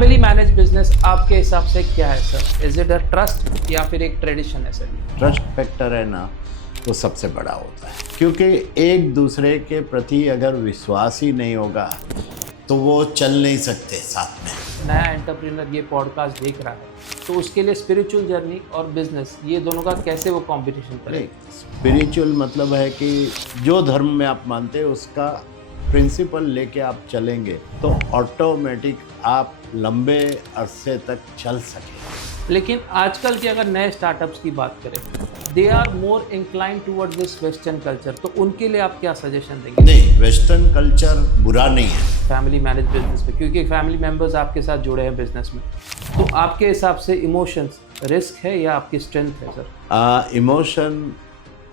Family manage business आपके हिसाब से क्या है sir? Is it a trust या फिर एक ट्रेडिशन है सर? ट्रस्ट फैक्टर है ना, वो सबसे बड़ा होता है, क्योंकि एक दूसरे के प्रति अगर विश्वास ही नहीं होगा तो वो चल नहीं सकते साथ में। नया एंटरप्रेन्योर ये पॉडकास्ट देख रहा है तो उसके लिए स्पिरिचुअल जर्नी और बिजनेस ये दोनों का कैसे वो कंपटीशन नहीं, करे? स्पिरिचुअल मतलब है कि जो धर्म में आप मानते हैं उसका प्रिंसिपल लेके आप चलेंगे तो ऑटोमेटिक आप लंबे अरसे तक चल सके। लेकिन आजकल के अगर नए स्टार्टअप्स की बात करें, they are more inclined towards this western culture, तो उनके लिए आप क्या सजेशन देंगे? नहीं, वेस्टर्न कल्चर बुरा नहीं है। फैमिली मैनेज बिजनेस में, क्योंकि फैमिली मेंबर्स आपके साथ जुड़े हैं बिजनेस में, तो आपके हिसाब से इमोशंस रिस्क है या आपकी स्ट्रेंथ है सर? इमोशन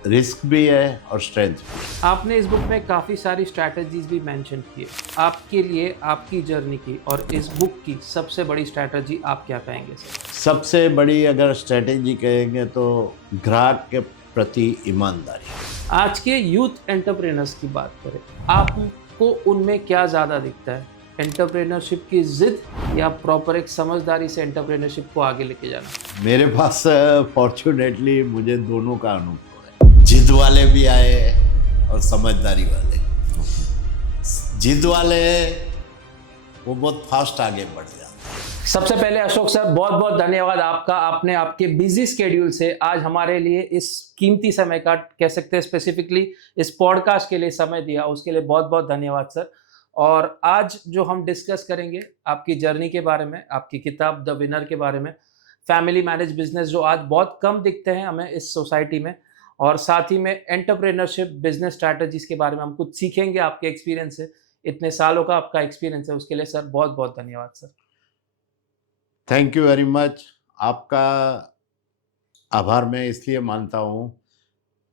रिस्क भी है और स्ट्रेंथ भी। आपने इस बुक में काफ़ी सारी स्ट्रैटेजीज भी मेंशन की है। आपके लिए आपकी जर्नी की और इस बुक की सबसे बड़ी स्ट्रैटेजी आप क्या कहेंगे सर? सबसे बड़ी अगर स्ट्रेटेजी कहेंगे तो ग्राहक के प्रति ईमानदारी। आज के यूथ एंटरप्रेनर्स की बात करें, आपको उनमें क्या ज़्यादा दिखता है? एंटरप्रेनरशिप की जिद या प्रॉपर एक समझदारी से एंटरप्रेनरशिप को आगे लेके जाना? मेरे पास फॉर्चुनेटली मुझे दोनों का अनुभव है। जिद वाले भी आए और समझदारी वाले। जिद वाले वो बहुत फास्ट आगे बढ़ जाते हैं। सबसे पहले अशोक सर, बहुत बहुत धन्यवाद आपका। आपने आपके बिजी स्केड्यूल से आज हमारे लिए इस कीमती समय का, कह सकते हैं स्पेसिफिकली इस पॉडकास्ट के लिए समय दिया, उसके लिए बहुत बहुत धन्यवाद सर। और आज जो हम डिस्कस करेंगे आपकी जर्नी के बारे में, आपकी किताब द विनर के बारे में, फैमिली मैनेज बिजनेस जो आज बहुत कम दिखते हैं हमें इस सोसाइटी में, और साथ ही में एंटरप्रेन्योरशिप बिजनेस स्ट्रैटेजीज के बारे में हम कुछ सीखेंगे आपके एक्सपीरियंस से। इतने सालों का आपका एक्सपीरियंस है, उसके लिए सर बहुत बहुत धन्यवाद sir. Thank you very much. आपका आभार मैं इसलिए मानता हूँ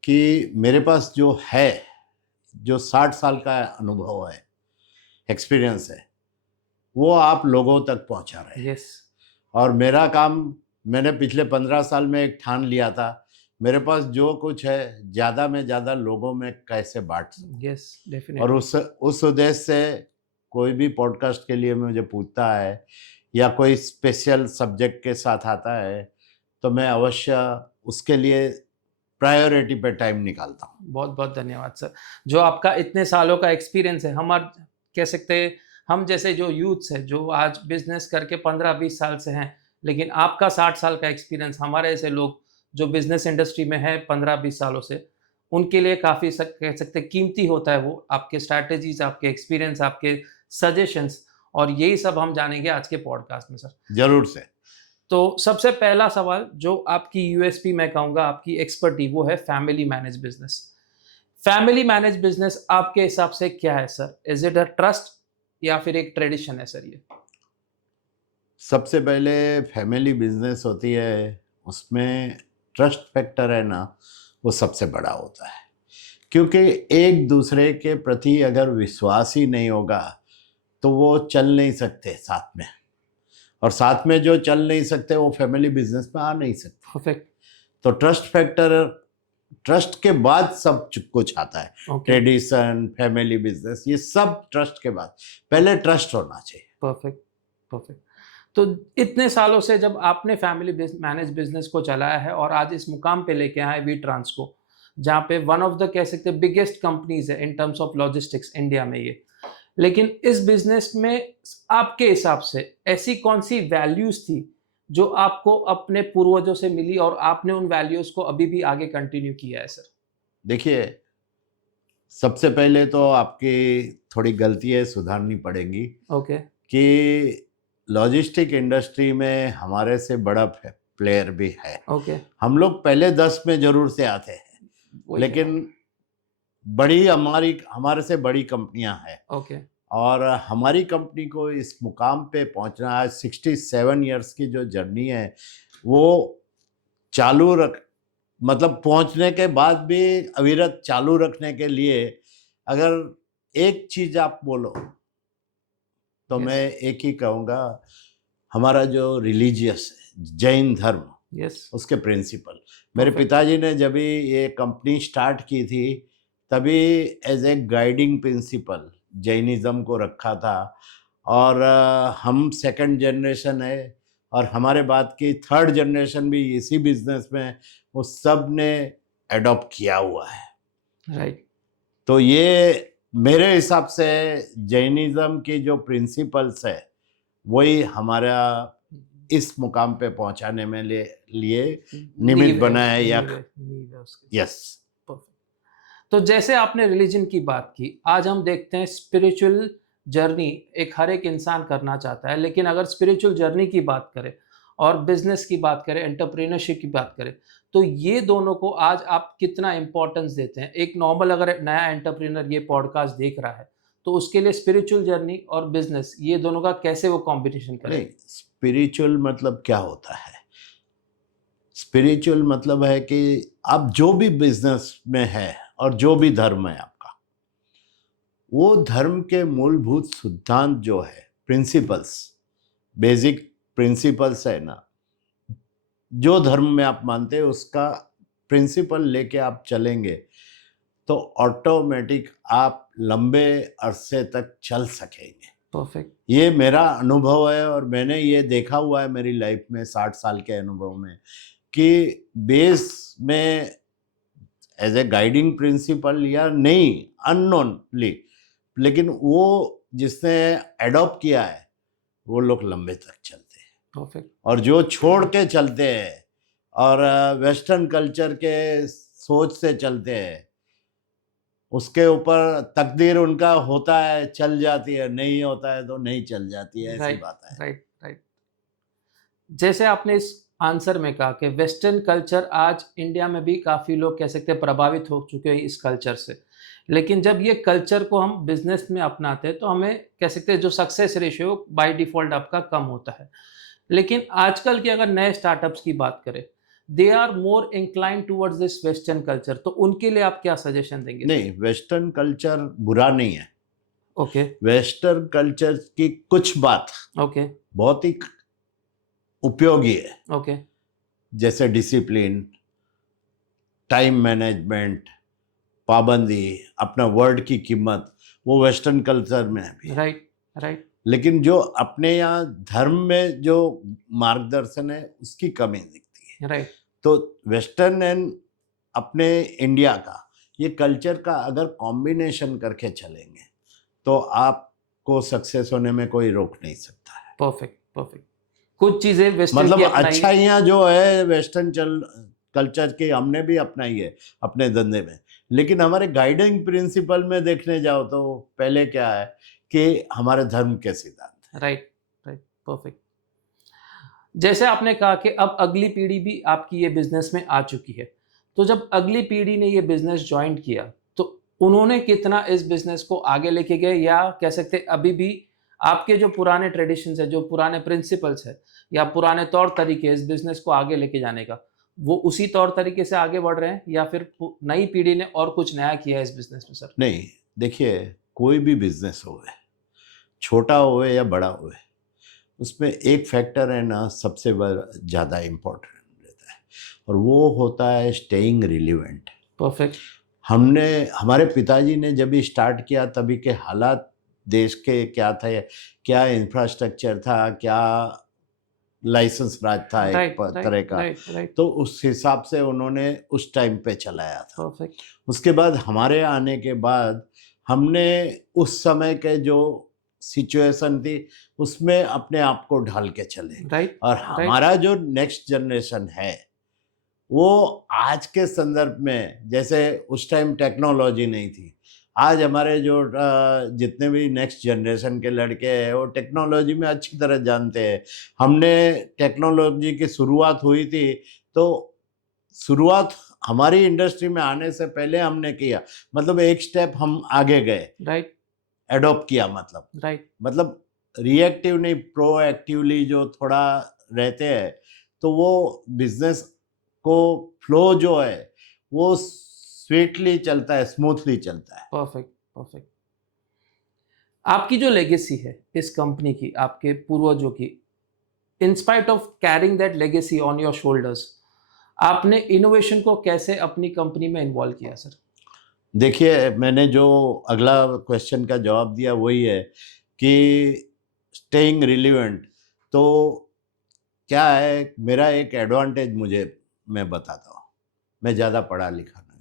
कि मेरे पास जो है, जो 60 साल का अनुभव है, एक्सपीरियंस है, वो आप लोगों तक पहुंचा रहे हैं। यस। और मेरा काम, मैंने पिछले 15 साल में एक ठान लिया था, मेरे पास जो कुछ है ज़्यादा में ज़्यादा लोगों में कैसे बांट सकूं। Yes definitely. और उस उद्देश्य से कोई भी पॉडकास्ट के लिए मुझे पूछता है या कोई स्पेशल सब्जेक्ट के साथ आता है तो मैं अवश्य उसके लिए प्रायोरिटी पे टाइम निकालता हूँ। बहुत बहुत धन्यवाद सर। जो आपका इतने सालों का एक्सपीरियंस है, हमारे कह सकते हैं हम जैसे जो यूथ्स हैं जो आज बिजनेस करके 15-20 साल से हैं, लेकिन आपका 60 साल का एक्सपीरियंस हमारे ऐसे लोग जो बिजनेस इंडस्ट्री में हैं 15-20 सालों से, उनके लिए काफ़ी कह सकते हैं कीमती होता है वो आपके स्ट्रैटेजीज, आपके एक्सपीरियंस, आपके सजेशंस, और यही सब हम जानेंगे आज के पॉडकास्ट में सर। जरूर से। तो सबसे पहला सवाल जो आपकी यूएसपी मैं कहूँगा, आपकी एक्सपर्टी, वो है family manage business. Family manage business आपके हिसाब से क्या है sir? Is it a trust या फिर एक ट्रेडिशन है सर ये? सबसे पहले फैमिली बिजनेस होती है, उसमें ट्रस्ट फैक्टर है ना, वो सबसे बड़ा होता है, क्योंकि एक दूसरे के प्रति अगर विश्वास ही नहीं होगा तो वो चल नहीं सकते साथ में, और साथ में जो चल नहीं सकते वो फैमिली बिजनेस में आ नहीं सकते। परफेक्ट। तो ट्रस्ट फैक्टर, ट्रस्ट के बाद सब कुछ आता है। ओके। ट्रेडिशन, फैमिली बिजनेस, ये सब ट्रस्ट के बाद, पहले ट्रस्ट होना चाहिए। परफेक्ट। परफेक्ट। तो इतने सालों से जब आपने फैमिली मैनेज बिजनेस को चलाया है और आज इस मुकाम पे लेके आए वी ट्रांस को, जहाँ पे वन ऑफ द कह सकते बिगेस्ट कंपनीज है in terms of logistics India में ये, लेकिन इस बिजनेस में आपके हिसाब से ऐसी कौन सी वैल्यूज थी जो आपको अपने पूर्वजों से मिली और आपने उन वैल्यूज को अभी भी आगे कंटिन्यू किया है सर? देखिए, सबसे पहले तो आपकी थोड़ी गलती है, सुधारनी पड़ेगी ओके। कि लॉजिस्टिक इंडस्ट्री में हमारे से बड़ा प्लेयर भी है। ओके। हम लोग पहले 10 में जरूर से आते हैं, लेकिन बड़ी हमारे से बड़ी कंपनियां हैं। ओके। और हमारी कंपनी को इस मुकाम पे पहुंचना, आज 67 इयर्स की जो जर्नी है वो चालू रख, मतलब पहुंचने के बाद भी अविरत चालू रखने के लिए अगर एक चीज आप बोलो तो Yes. मैं एक ही कहूँगा, हमारा जो रिलीजियस जैन धर्म, उसके प्रिंसिपल। मेरे पिताजी ने जब ये कंपनी स्टार्ट की थी तभी as a guiding principle Jainism को रखा था, और हम सेकंड जनरेशन है और हमारे बाद की थर्ड जनरेशन भी इसी बिजनेस में है, वो सब ने एडॉप्ट किया हुआ है। राइट। तो ये मेरे हिसाब से जैनिज्म की जो प्रिंसिपल्स है वही हमारा इस मुकाम पे पहुंचाने में लिए निमित्त बना है या नींव है उसकी। यस। परफेक्ट। तो जैसे आपने रिलीजन की बात की, आज हम देखते हैं स्पिरिचुअल जर्नी एक हर एक इंसान करना चाहता है, लेकिन अगर स्पिरिचुअल जर्नी की बात करें और बिजनेस की बात करें, एंटरप्रेन्योरशिप की बात करें, तो ये दोनों को आज आप कितना इंपॉर्टेंस देते हैं? एक नॉर्मल अगर नया एंटरप्रेन्योर ये पॉडकास्ट देख रहा है, तो उसके लिए स्पिरिचुअल जर्नी और बिजनेस ये दोनों का कैसे वो कॉम्बिनेशन करे? नहीं, स्पिरिचुअल मतलब क्या होता है? स्पिरिचुअल मतलब है कि आप जो भी बिजनेस में है और जो भी धर्म है आपका, वो धर्म के मूलभूत सिद्धांत जो है, प्रिंसिपल्स, बेसिक प्रिंसिपल्स है ना, जो धर्म में आप मानते हैं उसका प्रिंसिपल लेके आप चलेंगे तो ऑटोमेटिक आप लंबे अरसे तक चल सकेंगे। परफेक्ट। ये मेरा अनुभव है और मैंने ये देखा हुआ है मेरी लाइफ में 60 साल के अनुभव में कि बेस में एज ए गाइडिंग प्रिंसिपल या नहीं अननोनली, लेकिन वो जिसने एडॉप्ट किया है वो लोग लंबे तक चलते हैं। परफेक्ट। और जो छोड़ के चलते हैं और वेस्टर्न कल्चर के सोच से चलते हैं, उसके ऊपर तकदीर उनका होता है चल जाती है, नहीं होता है तो नहीं चल जाती है, ऐसी बात है। Right right. जैसे आपने इस आंसर में कहा कि वेस्टर्न कल्चर आज इंडिया में भी काफ़ी लोग कह सकते हैं प्रभावित हो चुके हैं इस कल्चर से, लेकिन जब ये कल्चर को हम बिजनेस में अपनाते हैं तो हमें कह सकते हैं जो सक्सेस रेशियो बाय डिफ़ॉल्ट आपका कम होता है। लेकिन आजकल के अगर नए स्टार्टअप्स की बात करें, they are more inclined towards this western culture, तो उनके लिए आप क्या सजेशन देंगे? नहीं, वेस्टर्न कल्चर बुरा नहीं है। ओके। वेस्टर्न कल्चर की कुछ बात ओके। बहुत ही उपयोगी है, ओके। जैसे डिसिप्लिन, टाइम मैनेजमेंट, पाबंदी, अपना वर्ड की कीमत, वो वेस्टर्न कल्चर में भी है। Right right. लेकिन जो अपने यहाँ धर्म में जो मार्गदर्शन है उसकी कमी दिखती है। राइट। तो वेस्टर्न एंड अपने इंडिया का ये कल्चर का अगर कॉम्बिनेशन करके चलेंगे तो आपको सक्सेस होने में कोई रोक नहीं सकता है। Perfect perfect. कुछ चीजें वेस्टर्न मतलब की अपनाई। अच्छाइयाँ जो है वेस्टर्न कल्चर की हमने भी अपनाई है अपने धंधे में, लेकिन हमारे गाइडिंग प्रिंसिपल में देखने जाओ तो पहले क्या है कि हमारे धर्म के सिद्धांत हैं। Right right. परफेक्ट। जैसे आपने कहा कि अब अगली पीढ़ी भी आपकी ये बिजनेस में आ चुकी है, तो जब अगली पीढ़ी ने ये बिजनेस ज्वाइन किया तो उन्होंने कितना इस बिजनेस को आगे लेके गए, या कह सकते अभी भी आपके जो पुराने ट्रेडिशंस है, जो पुराने प्रिंसिपल्स है या पुराने तौर तरीके इस बिजनेस को आगे लेके जाने का, वो उसी तौर तरीके से आगे बढ़ रहे हैं या फिर नई पीढ़ी ने और कुछ नया किया है इस बिजनेस में? सर नहीं, देखिए कोई भी बिजनेस होवे, छोटा होवे या बड़ा होवे, उसमें एक फैक्टर है ना सबसे ज़्यादा इम्पोर्टेंट रहता है और वो होता है स्टेइंग रिलेवेंट। परफेक्ट। हमने हमारे पिताजी ने जब भी स्टार्ट किया तभी के हालात देश के क्या थे, क्या इंफ्रास्ट्रक्चर था, क्या लाइसेंस राज था एक तरह का, तो उस हिसाब से उन्होंने उस टाइम पे चलाया था। परफेक्ट। उसके बाद हमारे आने के बाद हमने उस समय के जो सिचुएशन थी उसमें अपने आप को ढाल के चले। राइट। और हमारा जो नेक्स्ट जनरेशन है वो आज के संदर्भ में, जैसे उस टाइम टेक्नोलॉजी नहीं थी, आज हमारे जो जितने भी नेक्स्ट जनरेशन के लड़के हैं वो टेक्नोलॉजी में अच्छी तरह जानते हैं। हमने टेक्नोलॉजी की शुरुआत हुई थी तो शुरुआत हमारी इंडस्ट्री में आने से पहले हमने किया, मतलब एक स्टेप हम आगे गए। राइट। एडॉप्ट किया मतलब राइट। मतलब रिएक्टिव नहीं, प्रोएक्टिवली जो थोड़ा रहते हैं तो वो बिजनेस को फ्लो जो है वो स्वीटली चलता है, स्मूथली चलता है। Perfect perfect. आपकी जो लेगेसी है इस कंपनी की, आपके पूर्वजों की, in spite of carrying that legacy on your shoulders, आपने इनोवेशन को कैसे अपनी कंपनी में इन्वॉल्व किया? सर देखिए, मैंने जो अगला क्वेश्चन का जवाब दिया वही है कि स्टेइंग रिलीवेंट, तो क्या है, मेरा एक एडवांटेज मैं बताता हूँ, मैं ज़्यादा पढ़ा लिखा नहीं,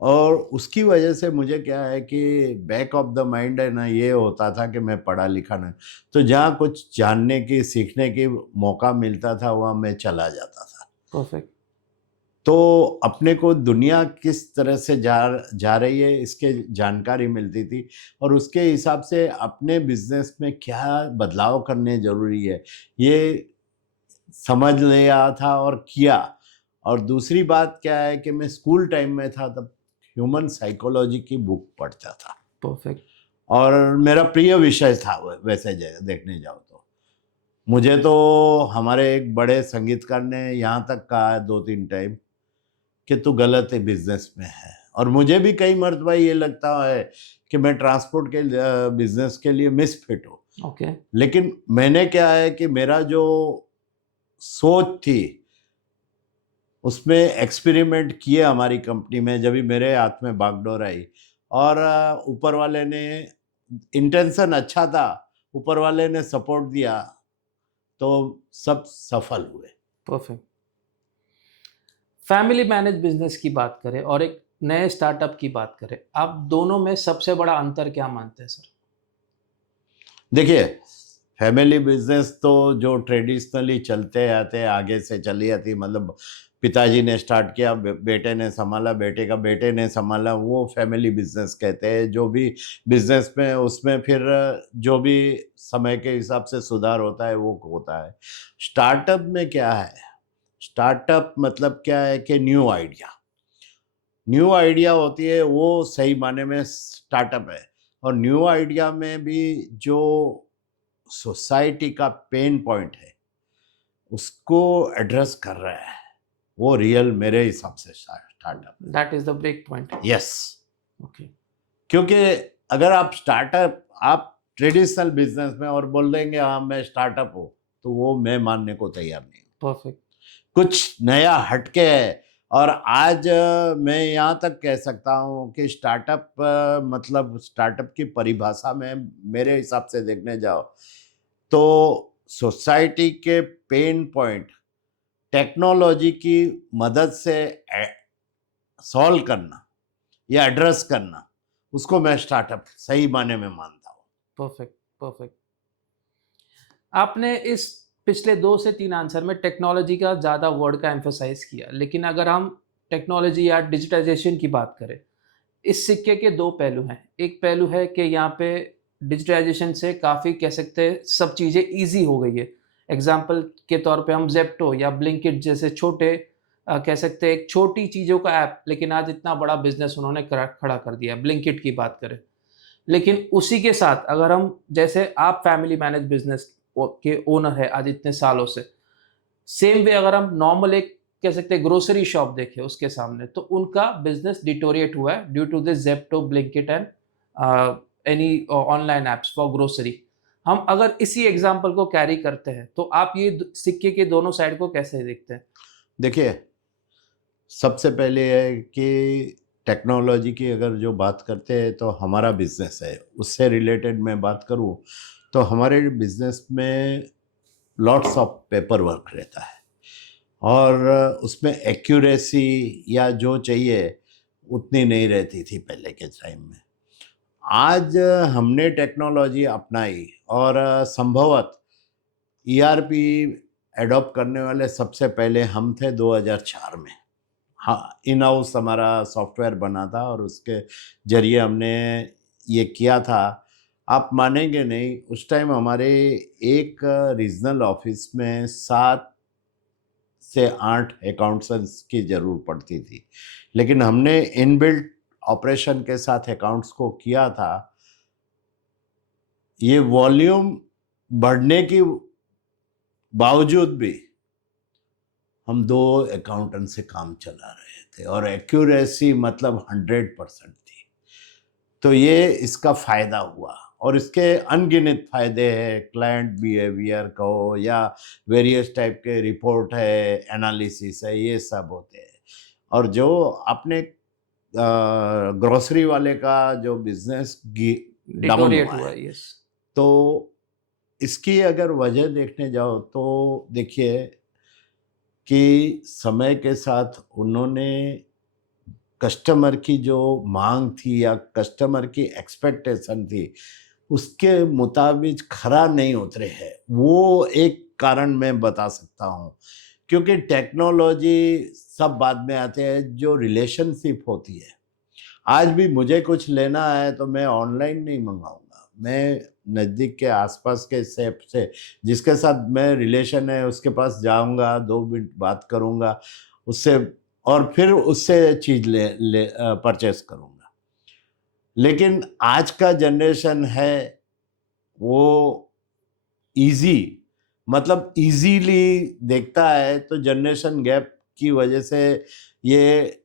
और उसकी वजह से मुझे क्या है कि बैक ऑफ द माइंड है ना, ये होता था कि मैं पढ़ा लिखा नहीं, तो जहाँ कुछ जानने की सीखने की मौका मिलता था वहाँ मैं चला जाता था। परफेक्ट। तो अपने को दुनिया किस तरह से जा रही है इसके जानकारी मिलती थी, और उसके हिसाब से अपने बिजनेस में क्या बदलाव करने जरूरी है ये समझ लिया था और किया। और दूसरी बात क्या है कि मैं स्कूल टाइम में था तब ह्यूमन साइकोलॉजी की बुक पढ़ता था, परफेक्ट। और मेरा प्रिय विषय था वैसे देखने जाओ तो। मुझे तो हमारे एक बड़े संगीतकार ने यहाँ तक कहा 2-3 टाइम कि तू गलत है बिजनेस में है, और मुझे भी कई मर्तबा ये लगता है कि मैं ट्रांसपोर्ट के बिजनेस के लिए मिसफिट हूँ। ओके। लेकिन मैंने क्या है कि मेरा जो सोच थी उसमें एक्सपेरिमेंट किए हमारी कंपनी में, जब भी मेरे हाथ में बागडोर आई, और ऊपर वाले ने, इंटेंशन अच्छा था, ऊपर वाले ने सपोर्ट दिया, तो सब सफल हुए। परफेक्ट। फैमिली मैनेज बिजनेस की बात करें और एक नए स्टार्टअप की बात करें, आप दोनों में सबसे बड़ा अंतर क्या मानते हैं सर? देखिए, फैमिली बिजनेस तो जो ट्रेडिशनली चलते आते आगे से चली आती, मतलब पिताजी ने स्टार्ट किया, बेटे ने संभाला, बेटे का बेटे ने संभाला, वो फैमिली बिजनेस कहते हैं। जो भी बिजनेस में उसमें फिर जो भी समय के हिसाब से सुधार होता है वो होता है। स्टार्टअप में क्या है, स्टार्टअप मतलब क्या है कि न्यू आइडिया होती है, वो सही माने में स्टार्टअप है। और न्यू आइडिया में भी जो सोसाइटी का पेन पॉइंट है उसको एड्रेस कर रहा है, वो रियल मेरे हिसाब से startup. That is the break point. Yes, okay. क्योंकि अगर आप ट्रेडिशनल बिजनेस में और बोल देंगे हाँ मैं स्टार्टअप हूँ, तो वो मैं मानने को तैयार नहीं हूँ। परफेक्ट। कुछ नया हटके है। और आज मैं यहाँ तक कह सकता हूँ कि स्टार्टअप मतलब स्टार्टअप की परिभाषा में मेरे हिसाब से देखने जाओ तो सोसाइटी के पेन पॉइंट टेक्नोलॉजी की मदद से सॉल्व करना या एड्रेस करना, उसको मैं स्टार्टअप सही माने में मानता हूँ। परफेक्ट। परफेक्ट। आपने इस पिछले 2 से 3 आंसर में टेक्नोलॉजी का ज़्यादा वर्ड का एम्फसाइज़ किया, लेकिन अगर हम टेक्नोलॉजी या डिजिटाइज़ेशन की बात करें, इस सिक्के के 2 पहलू हैं। एक पहलू है कि यहाँ पे डिजिटाइज़ेशन से काफ़ी कह सकते हैं सब चीज़ें ईज़ी हो गई है। एग्ज़ाम्पल के तौर पे हम ज़ेप्टो या ब्लिंकिट जैसे छोटे कह सकते हैं एक छोटी चीज़ों का ऐप, लेकिन आज इतना बड़ा बिज़नेस उन्होंने खड़ा कर दिया। ब्लिंकिट की बात करें। लेकिन उसी के साथ अगर हम जैसे आप फैमिली मैनेज बिजनेस के ओनर है आज इतने सालों से, सेम वे अगर हम नॉर्मल एक कह सकते हैं ग्रोसरी शॉप देखें उसके सामने, तो उनका बिजनेस डिटोरिएट हुआ है due to this Zepto, Blinkit and any online apps for grocery. हम अगर इसी एग्जांपल को कैरी करते हैं तो आप ये सिक्के के दोनों साइड को कैसे देखते हैं? देखिए, सबसे पहले है कि टेक्नोलॉजी की अगर जो बात करते हैं तो हमारा बिजनेस है, उससे रिलेटेड मैं बात करूं तो हमारे बिजनेस में लॉट्स ऑफ पेपर वर्क रहता है, और उसमें एक्यूरेसी या जो चाहिए उतनी नहीं रहती थी पहले के टाइम में। आज हमने टेक्नोलॉजी अपनाई, और संभवत ईआरपी एडॉप्ट करने वाले सबसे पहले हम थे 2004 में। हाँ, इन हाउस हमारा सॉफ्टवेयर बना था और उसके जरिए हमने ये किया था। आप मानेंगे नहीं, उस टाइम हमारे एक रीजनल ऑफिस में 7 से 8 अकाउंटेंट्स की ज़रूरत पड़ती थी, लेकिन हमने इनबिल्ट ऑपरेशन के साथ अकाउंट्स को किया था। ये वॉल्यूम बढ़ने की बावजूद भी हम 2 अकाउंटेंट से काम चला रहे थे, और एक्यूरेसी मतलब 100% थी। तो ये इसका फ़ायदा हुआ, और इसके अनगिनत फ़ायदे हैं। क्लाइंट बिहेवियर कहो या वेरियस टाइप के रिपोर्ट है, एनालिसिस है, ये सब होते हैं। और जो आपने ग्रोसरी वाले का जो बिजनेस डाउन डिटोरिएट हुआ हुआ है, है, यस। तो इसकी अगर वजह देखने जाओ तो देखिए कि समय के साथ उन्होंने कस्टमर की जो मांग थी या कस्टमर की एक्सपेक्टेशन थी उसके मुताबिक खरा नहीं उतरे हैं। वो एक कारण मैं बता सकता हूँ, क्योंकि टेक्नोलॉजी सब बाद में आते हैं, जो रिलेशनशिप होती है। आज भी मुझे कुछ लेना है तो मैं ऑनलाइन नहीं मंगाऊंगा, मैं नज़दीक के आसपास के सेप से जिसके साथ मैं रिलेशन है उसके पास जाऊंगा, 2 मिनट बात करूंगा उससे, और फिर उससे चीज़ ले परचेस करूंगा। लेकिन आज का जनरेशन है वो इजी, मतलब इजीली देखता है, तो जनरेशन गैप की वजह से ये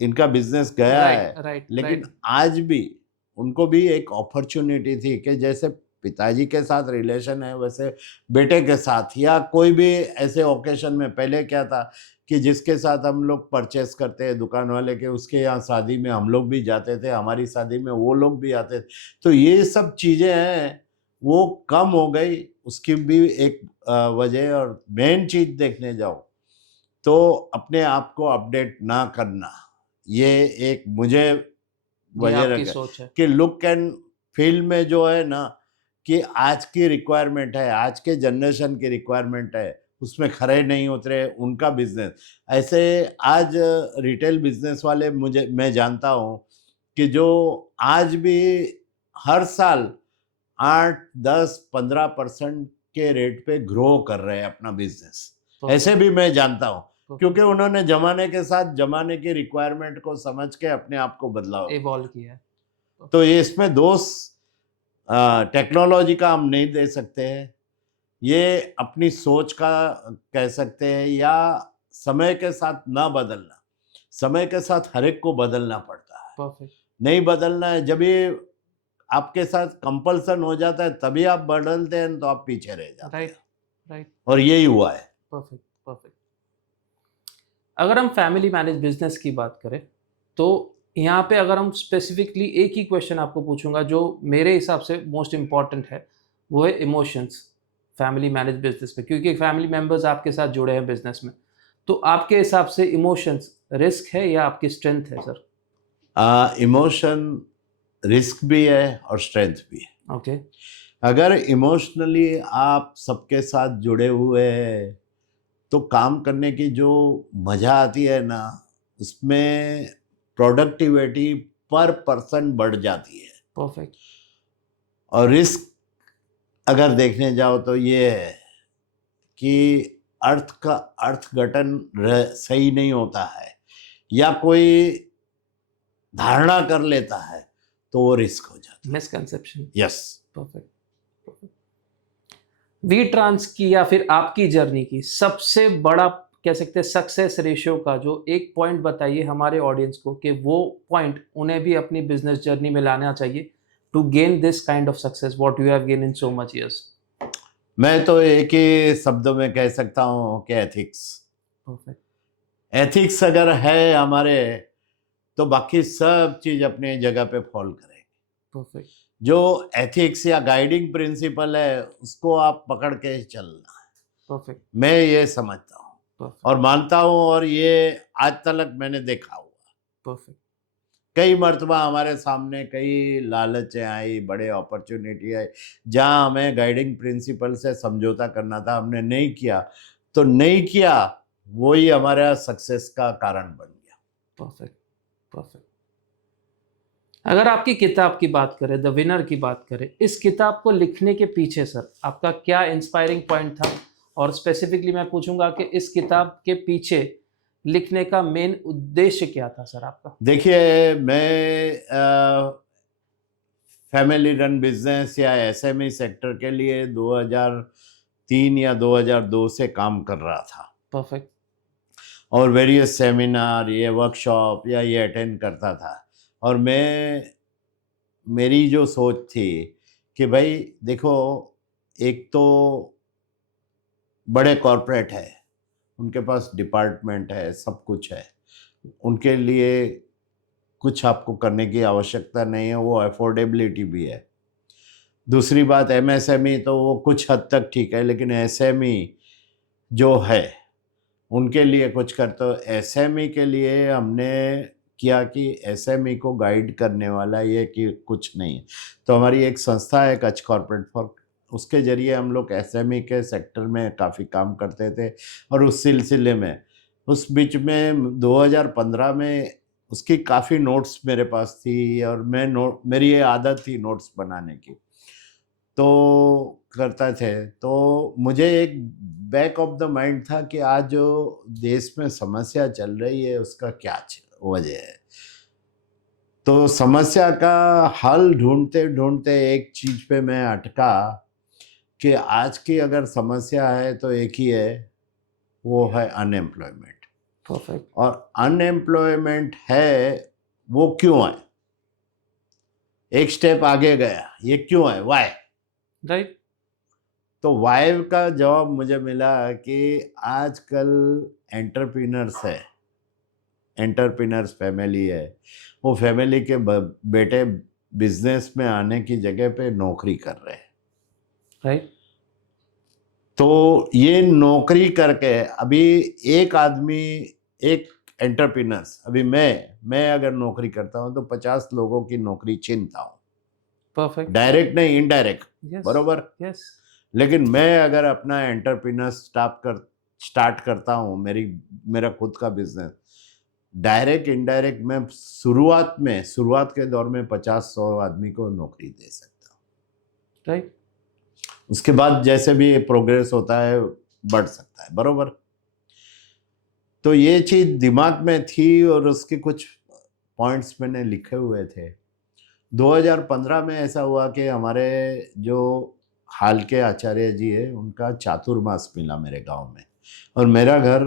इनका बिजनेस गया राइट है। राइट लेकिन राइट। आज भी उनको भी एक अपॉर्चुनिटी थी कि जैसे पिताजी के साथ रिलेशन है वैसे बेटे के साथ, या कोई भी ऐसे ओकेशन में। पहले क्या था कि जिसके साथ हम लोग परचेस करते हैं दुकान वाले के, उसके यहाँ शादी में हम लोग भी जाते थे, हमारी शादी में वो लोग भी आते थे। तो ये सब चीज़ें हैं वो कम हो गई, उसकी भी एक वजह। और मेन चीज़ देखने जाओ तो अपने आप को अपडेट ना करना, ये एक मुझे ये वजह आपकी लगा सोच है। कि लुक एंड फील में जो है ना, कि आज की रिक्वायरमेंट है, आज के जनरेशन की रिक्वायरमेंट है, उसमें खरे नहीं उतरे उनका बिजनेस। ऐसे आज रिटेल बिजनेस वाले मैं जानता हूँ कि जो आज भी हर साल 8, 10, 15% के रेट पे ग्रो कर रहे हैं अपना बिजनेस, ऐसे भी मैं जानता हूँ, क्योंकि उन्होंने जमाने के साथ जमाने की रिक्वायरमेंट को समझ के अपने आप को बदलाव किया। इवॉल्व किया है। तो ये इसमें दोष टेक्नोलॉजी का हम नहीं दे सकते हैं, ये अपनी सोच का कह सकते हैं, या समय के साथ ना बदलना। समय के साथ हर एक को बदलना पड़ता है, परफेक्ट। नहीं बदलना है। जब ये आपके साथ कंपल्सन हो जाता है तभी आप बदलते हैं, तो आप पीछे रह जाते हैं। Right right. और यही हुआ है। Perfect perfect. अगर हम फैमिली मैनेज बिजनेस की बात करें तो यहाँ पे अगर हम स्पेसिफिकली एक ही क्वेश्चन आपको पूछूंगा जो मेरे हिसाब से मोस्ट इम्पॉर्टेंट है, वो है इमोशंस फैमिली मैनेज बिजनेस में, क्योंकि फैमिली मेंबर्स आपके साथ जुड़े हैं बिजनेस में। तो आपके हिसाब से इमोशंस रिस्क है या आपकी स्ट्रेंथ है सर? इमोशन रिस्क भी है और स्ट्रेंथ भी है। ओके। अगर इमोशनली आप सबके साथ जुड़े हुए हैं तो काम करने की जो मज़ा आती है ना, उसमें प्रोडक्टिविटी पर पर्सन बढ़ जाती है। परफेक्ट। और रिस्क अगर देखने जाओ तो ये है कि अर्थघटन सही नहीं होता है, या कोई धारणा कर लेता है तो वो रिस्क हो जाता है। Misconception. Yes. Perfect. We trans की या फिर आपकी जर्नी की सबसे बड़ा कह सकते हैं सक्सेस रेशियो का जो एक पॉइंट बताइए हमारे ऑडियंस को कि वो पॉइंट उन्हें भी अपनी बिजनेस जर्नी में लाना चाहिए to gain this kind of success what you have gain in so much years. मैं तो एक ही शब्दों में कह सकता हूँ कि एथिक्स। परफेक्ट। एथिक्स अगर है हमारे तो बाकी सब चीज अपनी जगह पे फॉल करेगी। परफेक्ट। जो एथिक्स या गाइडिंग प्रिंसिपल है उसको आप पकड़ के चलना है, परफेक्ट। मैं ये समझता हूँ परफेक्ट। और मानता हूँ, और ये आज तक मैंने देखा हुआ। परफेक्ट। कई मर्तबा हमारे सामने कई लालचें आई, बड़े अपॉर्चुनिटी आई, जहाँ हमें गाइडिंग प्रिंसिपल से समझौता करना था, हमने नहीं किया, तो नहीं किया, वही हमारा सक्सेस का कारण बन गया। परफेक्ट। परफेक्ट। अगर आपकी किताब की बात करें, द विनर की बात करें, इस किताब को लिखने के पीछे सर आपका क्या इंस्पायरिंग पॉइंट था? और स्पेसिफिकली मैं पूछूंगा कि इस किताब के पीछे लिखने का मेन उद्देश्य क्या था सर आपका? देखिए, मैं फैमिली रन बिजनेस या एसएमई सेक्टर के लिए 2003 या 2002 से काम कर रहा था, परफेक्ट। और वेरियस सेमिनार, ये वर्कशॉप या ये अटेंड करता था। और मेरी जो सोच थी कि भाई देखो, एक तो बड़े कॉरपोरेट है, उनके पास डिपार्टमेंट है, सब कुछ है, उनके लिए कुछ आपको करने की आवश्यकता नहीं है, वो अफोर्डेबिलिटी भी है। दूसरी बात एमएसएमई तो वो कुछ हद तक ठीक है, लेकिन एसएमई जो है उनके लिए कुछ कर, तो एसएमई के लिए हमने किया कि एसएमई को गाइड करने वाला ये कि कुछ नहीं है, तो हमारी एक संस्था है कच्छ कॉर्पोरेट फॉर, उसके जरिए हम लोग एसएमई के सेक्टर में काफ़ी काम करते थे। और उस सिलसिले में उस बीच में 2015 में उसकी काफ़ी नोट्स मेरे पास थी, और मेरी ये आदत थी नोट्स बनाने की, तो करता थे। तो मुझे एक बैक ऑफ द माइंड था कि आज जो देश में समस्या चल रही है उसका क्या वजह है। तो समस्या का हल ढूंढते ढूंढते एक चीज पे मैं अटका कि आज की अगर समस्या है तो एक ही है, वो है अनएम्प्लॉयमेंट। परफेक्ट। और अनएम्प्लॉयमेंट है वो क्यों है, एक स्टेप आगे गया, ये क्यों है, वाई। राइट। तो वाई का जवाब मुझे मिला कि आजकल एंटरप्रेन्योर्स है, एंटरप्रेन्योर्स फैमिली है, वो फैमिली के बेटे बिजनेस में आने की जगह पे नौकरी कर रहे हैं। राइट। तो ये नौकरी करके अभी एक आदमी, एक एंटरप्रेन्योर्स, अभी मैं अगर नौकरी करता हूँ तो 50 लोगों की नौकरी छीनता हूँ, परफेक्ट। डायरेक्ट नहीं इनडायरेक्ट, यस। बरोबर। यस। लेकिन मैं अगर अपना एंटरप्रेन्योर स्टार्ट करता हूँ, मेरा खुद का बिजनेस, डायरेक्ट इनडायरेक्ट मैं शुरुआत के दौर में 50-100 आदमी को नौकरी दे सकता हूँ। राइट। उसके बाद जैसे भी प्रोग्रेस होता है बढ़ सकता है, बरोबर। तो ये चीज दिमाग में थी और उसके कुछ पॉइंट्स मैंने लिखे हुए थे। 2015 में ऐसा हुआ कि हमारे जो हाल के आचार्य जी है उनका चातुर्मास मिला मेरे गांव में, और मेरा घर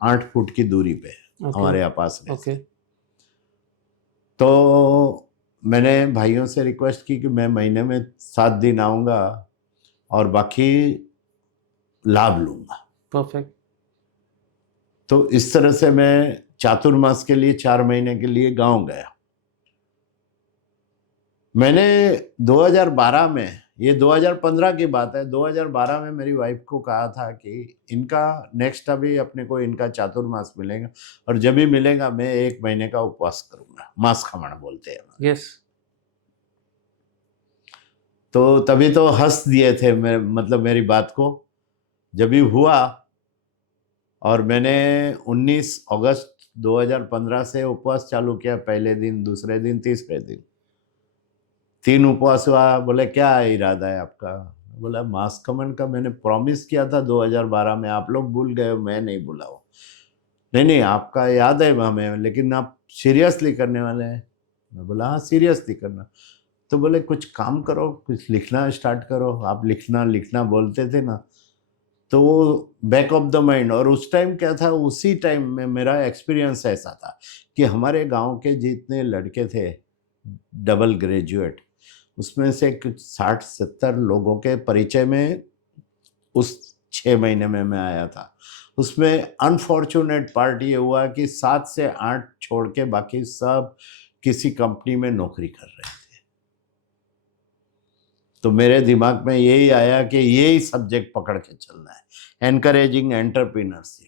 8 फुट की दूरी पे है, हमारे यहाँ पास में। ओके। तो मैंने भाइयों से रिक्वेस्ट की कि मैं महीने में 7 दिन आऊँगा और बाकी लाभ लूँगा। परफेक्ट। तो इस तरह से मैं चातुर्मास के लिए 4 महीने के लिए गांव गया। मैंने 2012 में, ये 2015 की बात है, 2012 में मेरी वाइफ को कहा था कि इनका नेक्स्ट अभी अपने को इनका चातुर्मास मिलेगा, और जब भी मिलेगा मैं 1 महीने का उपवास करूँगा, मास खमण बोलते हैं। यस। तो तभी तो हंस दिए थे मतलब मेरी बात को। जब भी हुआ, और मैंने 19 अगस्त 2015 से उपवास चालू किया, पहले दिन, दूसरे दिन, तीसरे दिन 3 उपवास हुआ। बोले क्या इरादा है आपका? बोला मास खमन का मैंने प्रॉमिस किया था 2012 में, आप लोग भूल गए, मैं नहीं भूला हूँ। नहीं आपका याद है हमें, लेकिन आप सीरियसली करने वाले हैं? मैं बोला हाँ सीरियसली करना। तो बोले कुछ काम करो, कुछ लिखना स्टार्ट करो, आप लिखना बोलते थे ना। तो वो बैक ऑफ द माइंड, और उस टाइम क्या था, उसी टाइम में मेरा एक्सपीरियंस ऐसा था कि हमारे गांव के जितने लड़के थे डबल ग्रेजुएट, उसमें से कुछ 60-70 लोगों के परिचय में उस 6 महीने में मैं आया था। उसमें अनफॉर्चुनेट पार्ट ये हुआ कि 7 से 8 छोड़ के बाकी सब किसी कंपनी में नौकरी कर रहे थे। तो मेरे दिमाग में यही आया कि यही सब्जेक्ट पकड़ के चलना है, एनकरेजिंग एंटरप्रेन्योरशिप।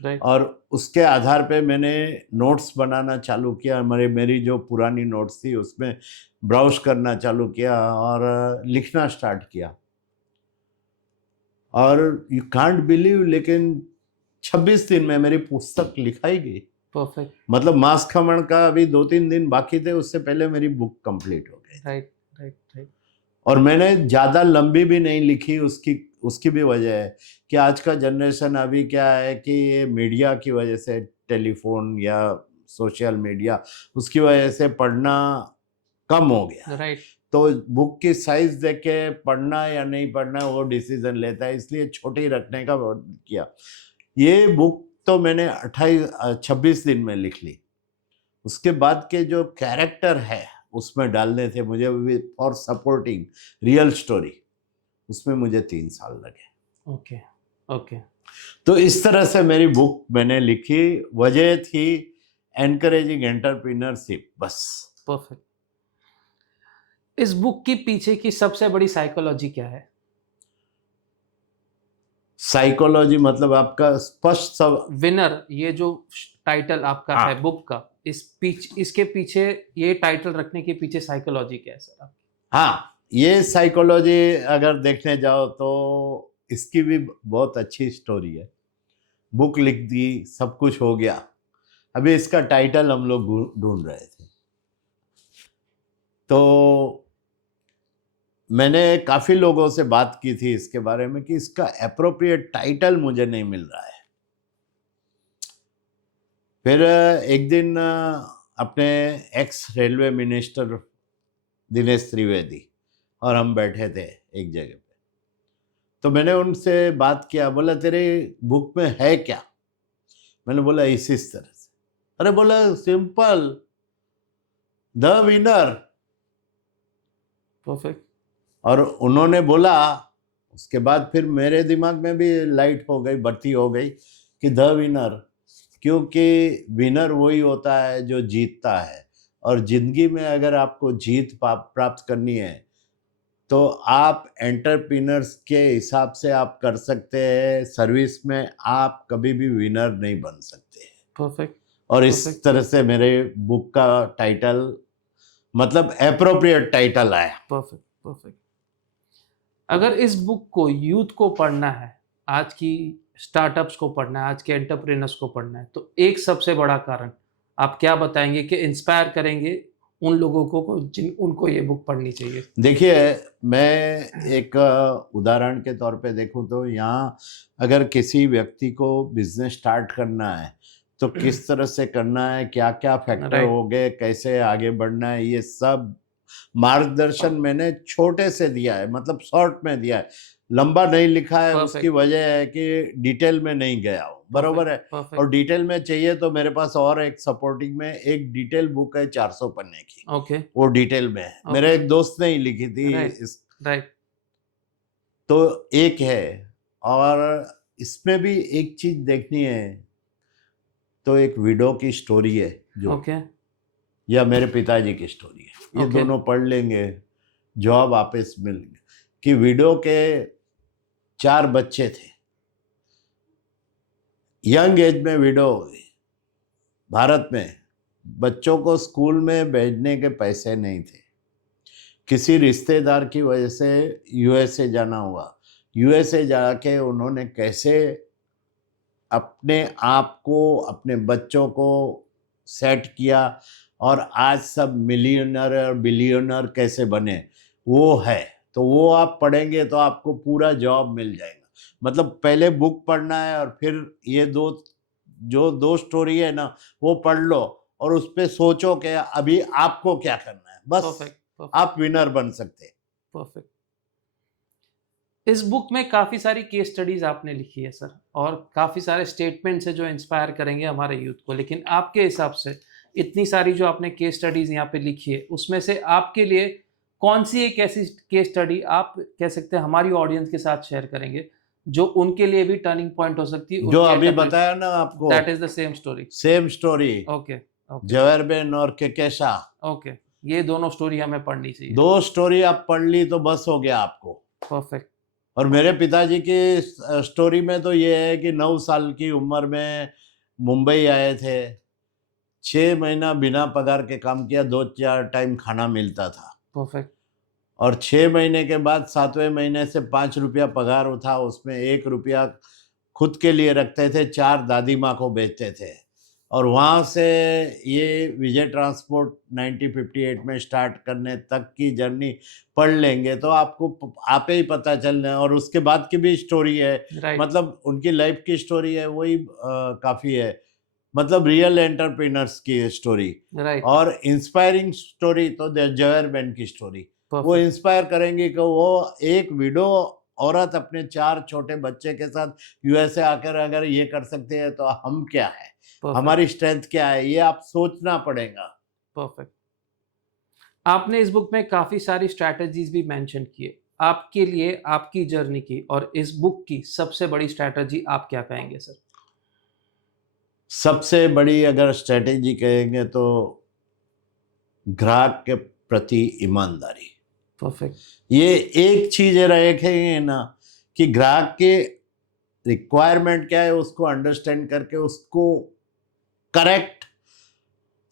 राइट। और उसके आधार पे मैंने नोट्स बनाना चालू किया। मेरी जो पुरानी नोट्स थी उसमें ब्राउज करना चालू किया और लिखना स्टार्ट किया। और यू कांट बिलीव, लेकिन 26 दिन में मेरी पुस्तक लिखाई गई। परफेक्ट। मतलब मास खमण का अभी 2-3 दिन बाकी थे, उससे पहले मेरी बुक कंप्लीट हो गई। राइट। राइट। राइट। और मैंने ज़्यादा लंबी भी नहीं लिखी, उसकी भी वजह है कि आज का जनरेशन अभी क्या है कि ये मीडिया की वजह से, टेलीफोन या सोशल मीडिया, उसकी वजह से पढ़ना कम हो गया। राइट। तो बुक की साइज देख के पढ़ना या नहीं पढ़ना वो डिसीजन लेता है, इसलिए छोटी रखने का किया। ये बुक तो मैंने 26 दिन में लिख ली। उसके बाद के जो कैरेक्टर है उसमें डालने थे मुझे फॉर सपोर्टिंग रियल स्टोरी, उसमें मुझे 3 साल लगे। ओके। ओके। तो इस तरह से मेरी बुक मैंने लिखी, वजह थी एनकरेजिंग एंटरप्रेन्योरशिप, बस। परफेक्ट। इस बुक की पीछे की सबसे बड़ी साइकोलॉजी क्या है? साइकोलॉजी मतलब आपका स्पष्ट सब। विनर, ये जो टाइटल आपका हाँ है बुक का, इसके पीछे, ये टाइटल रखने के पीछे साइकोलॉजी क्या है सर आप? हाँ, ये साइकोलॉजी अगर देखने जाओ तो इसकी भी बहुत अच्छी स्टोरी है। बुक लिख दी, सब कुछ हो गया, अभी इसका टाइटल हम लोग ढूंढ रहे थे। तो मैंने काफी लोगों से बात की थी इसके बारे में कि इसका एप्रोप्रिएट टाइटल मुझे नहीं मिल रहा है। फिर एक दिन अपने ex railway minister Dinesh Trivedi और हम बैठे थे एक जगह पे, तो मैंने उनसे बात किया, बोला तेरे बुक में है क्या? मैंने बोला इस तरह से। अरे बोला सिंपल, द विनर। परफेक्ट। और उन्होंने बोला, उसके बाद फिर मेरे दिमाग में भी लाइट हो गई, बत्ती हो गई कि द विनर, क्योंकि विनर वही होता है जो जीतता है। और जिंदगी में अगर आपको जीत प्राप्त करनी है तो आप एंटरप्रेन्योर्स के हिसाब से आप कर सकते हैं, सर्विस में आप कभी भी विनर नहीं बन सकते। परफेक्ट। और इस Perfect. तरह से मेरे बुक का टाइटल मतलब एप्रोप्रिएट टाइटल आया। परफेक्ट। परफेक्ट। अगर इस बुक को यूथ को पढ़ना है, आज की स्टार्टअप्स को पढ़ना है, आज के एंटरप्रेन्योर्स को पढ़ना है, तो एक सबसे बड़ा कारण आप क्या बताएंगे कि इंस्पायर करेंगे उन लोगों को जिन उनको ये बुक पढ़नी चाहिए? देखिए, मैं एक उदाहरण के तौर पे देखूं तो यहाँ अगर किसी व्यक्ति को बिजनेस स्टार्ट करना है तो किस तरह से करना है, क्या क्या फैक्टर राइट। हो गए, कैसे आगे बढ़ना है, ये सब मार्गदर्शन मैंने छोटे से दिया है, मतलब शॉर्ट में दिया है, लंबा नहीं लिखा है। उसकी परफेक्ट। वजह है कि डिटेल में नहीं गया हूँ, बरोबर है। परफेक्ट। और डिटेल में चाहिए तो मेरे पास और एक सपोर्टिंग में एक डिटेल बुक है 400 पन्ने की, ओके। वो डिटेल में है, मेरे ओके। एक दोस्त ने ही लिखी थी राइट। इस। राइट। तो एक है, और इसमें भी एक चीज देखनी है तो एक विडो की स्टोरी है जो, ओके। या मेरे पिताजी की स्टोरी है, ये Okay. दोनों पढ़ लेंगे, जॉब वापस मिलेंगे। कि विडो के 4 बच्चे थे, यंग एज में विडो हो गई। भारत में बच्चों को स्कूल में भेजने के पैसे नहीं थे, किसी रिश्तेदार की वजह से यूएसए जाना हुआ। यूएसए जाके उन्होंने कैसे अपने आप को, अपने बच्चों को सेट किया, और आज सब मिलियनर और बिलियनर कैसे बने, वो है। तो वो आप पढ़ेंगे तो आपको पूरा जॉब मिल जाएगा। मतलब पहले बुक पढ़ना है और फिर ये दो स्टोरी है ना, वो पढ़ लो और उस पे सोचो कि अभी आपको क्या करना है, बस परफेक्ट। आप विनर बन सकते हैं। परफेक्ट। इस बुक में काफ़ी सारी केस स्टडीज़ आपने लिखी है सर, और काफ़ी सारे स्टेटमेंट्स हैं जो इंस्पायर करेंगे हमारे यूथ को। लेकिन आपके हिसाब से इतनी सारी जो आपने केस स्टडीज़ यहाँ पे लिखी है, उसमें से आपके लिए कौन-सी एक ऐसी केस स्टडी आप कह सकते हैं हमारी ऑडियंस के साथ शेयर करेंगे, जो उनके लिए भी टर्निंग पॉइंट हो सकती है? जो उनके अभी एंटरप्रेन्योर बताया ना आपको, that is the same story. Same story, okay. Okay. Zaverben और केकेशा। ओके। ये दोनों स्टोरी हमें पढ़नी चाहिए। 2 स्टोरी आप पढ़ ली तो बस हो गया आपको। परफेक्ट। और मेरे पिताजी की स्टोरी में तो ये है कि 9 साल की उम्र में मुंबई आए थे, 6 महीना बिना पगार के काम किया, 2-4 टाइम खाना मिलता था। परफेक्ट। और 6 महीने के बाद 7वें महीने से 5 रुपया पगार था, उसमें 1 रुपया खुद के लिए रखते थे, 4 दादी माँ को बेचते थे। और वहाँ से ये विजय ट्रांसपोर्ट 1958 में स्टार्ट करने तक की जर्नी पढ़ लेंगे तो आपको आपे ही पता चलना है। और उसके बाद की भी स्टोरी है, राइट। मतलब उनकी लाइफ की स्टोरी है, वही काफ़ी है। मतलब रियल एंटरप्रेन्योर्स की स्टोरी। राइट। और इंस्पायरिंग स्टोरी तो जवेरबेन की स्टोरी, वो परफेक्ट। इंस्पायर करेंगी कि वो एक विडो औरत अपने 4 छोटे बच्चे के साथ यूएसए आकर अगर ये कर सकते हैं तो हम क्या है, परफेक्ट। हमारी स्ट्रेंथ क्या है, ये आप सोचना पड़ेगा। परफेक्ट। आपने इस बुक में काफ़ी सारी स्ट्रैटेजीज़ भी मेंशन किए। आपके लिए आपकी जर्नी की और इस बुक की सबसे बड़ी स्ट्रैटेजी आप क्या कहेंगे सर? सबसे बड़ी अगर स्ट्रेटेजी कहेंगे तो ग्राहक के प्रति ईमानदारी। परफेक्ट। ये एक चीज रखेंगे ना कि ग्राहक के रिक्वायरमेंट क्या है उसको अंडरस्टैंड करके उसको करेक्ट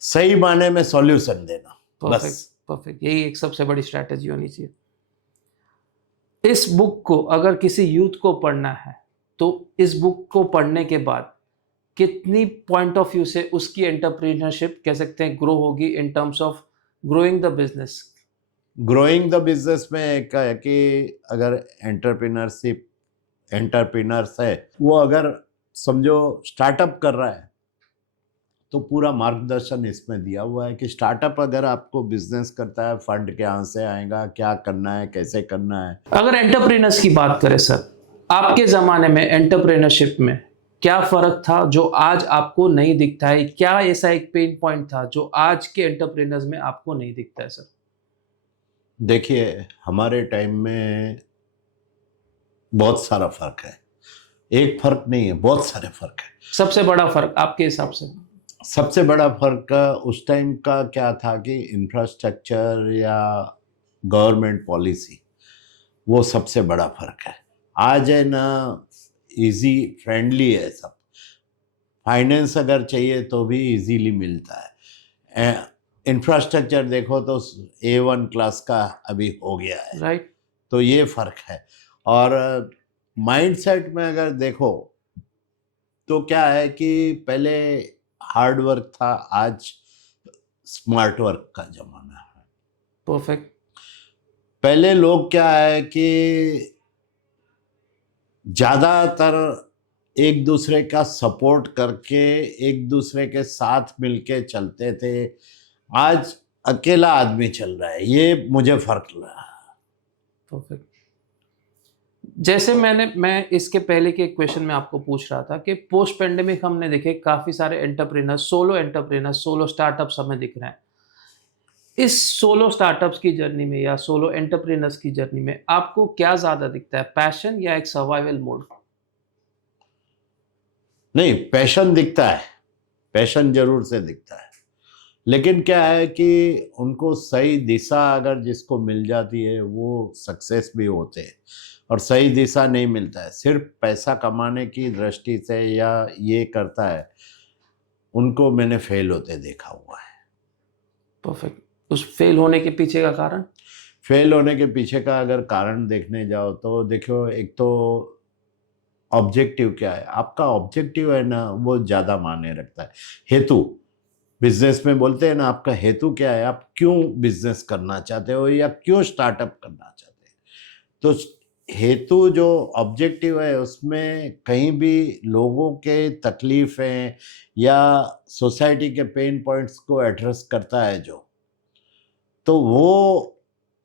सही माने में सॉल्यूशन देना, परफेक्ट। बस। परफेक्ट, यही एक सबसे बड़ी स्ट्रैटेजी होनी चाहिए। इस बुक को अगर किसी यूथ को पढ़ना है तो इस बुक को पढ़ने के बाद कितनी पॉइंट ऑफ व्यू से उसकी एंटरप्रेन्योरशिप कह सकते हैं ग्रो होगी in terms of growing the business? Growing the business में एक है कि अगर एंटरप्रेन्योर्स है, वो अगर समझो स्टार्टअप कर रहा है तो पूरा मार्गदर्शन इसमें दिया हुआ है कि स्टार्टअप अगर आपको बिजनेस करता है, फंड कहाँ से आएगा, क्या करना है, कैसे करना है। अगर एंटरप्रेन्योर्स की बात करें सर, आपके ज़माने में एंटरप्रेन्योरशिप में क्या फ़र्क था जो आज आपको नहीं दिखता है? क्या ऐसा एक पेन पॉइंट था जो आज के एंटरप्रेन्योर्स में आपको नहीं दिखता है सर? देखिए, हमारे टाइम में बहुत सारा फर्क है, एक फर्क नहीं है, बहुत सारे फर्क है। सबसे बड़ा फ़र्क आपके हिसाब से? सबसे बड़ा फर्क उस टाइम का क्या था कि इंफ्रास्ट्रक्चर या गवर्नमेंट पॉलिसी, वो सबसे बड़ा फर्क है। आज है ना, इजी फ्रेंडली है सब, फाइनेंस अगर चाहिए तो भी इजीली मिलता है। इंफ्रास्ट्रक्चर देखो तो A1 क्लास का अभी हो गया है, राइट। तो ये फर्क है। और माइंडसेट में अगर देखो तो क्या है कि पहले हार्ड वर्क था, आज स्मार्ट वर्क का जमाना है। परफेक्ट। पहले लोग क्या है कि ज़्यादातर एक दूसरे का सपोर्ट करके एक दूसरे के साथ मिलके चलते थे, आज अकेला आदमी चल रहा है, ये मुझे फर्क लगा। परफेक्ट। जैसे मैं इसके पहले के क्वेश्चन में आपको पूछ रहा था कि पोस्ट पेंडेमिक हमने देखे काफ़ी सारे एंटरप्रेन्योर्स, सोलो स्टार्टअप्स हमें दिख रहे हैं। इस सोलो स्टार्टअप्स की जर्नी में या सोलो एंटरप्रेन्योर्स की जर्नी में आपको क्या ज़्यादा दिखता है, पैशन या एक सर्वाइवल मोड? नहीं, पैशन दिखता है, पैशन जरूर से दिखता है, लेकिन क्या है कि उनको सही दिशा अगर जिसको मिल जाती है वो सक्सेस भी होते हैं, और सही दिशा नहीं मिलता है, सिर्फ पैसा कमाने की दृष्टि से या ये करता है, उनको मैंने फेल होते देखा हुआ है। परफेक्ट। उस फेल होने के पीछे का कारण? फेल होने के पीछे का अगर कारण देखने जाओ तो देखो, एक तो ऑब्जेक्टिव क्या है, आपका ऑब्जेक्टिव है ना, वो ज़्यादा मायने रखता है। हेतु, बिजनेस में बोलते हैं ना, आपका हेतु क्या है, आप क्यों बिजनेस करना चाहते हो या क्यों स्टार्टअप करना चाहते हो। तो हेतु जो ऑब्जेक्टिव है उसमें कहीं भी लोगों के तकलीफें या सोसाइटी के पेन पॉइंट्स को एड्रेस करता है जो, तो वो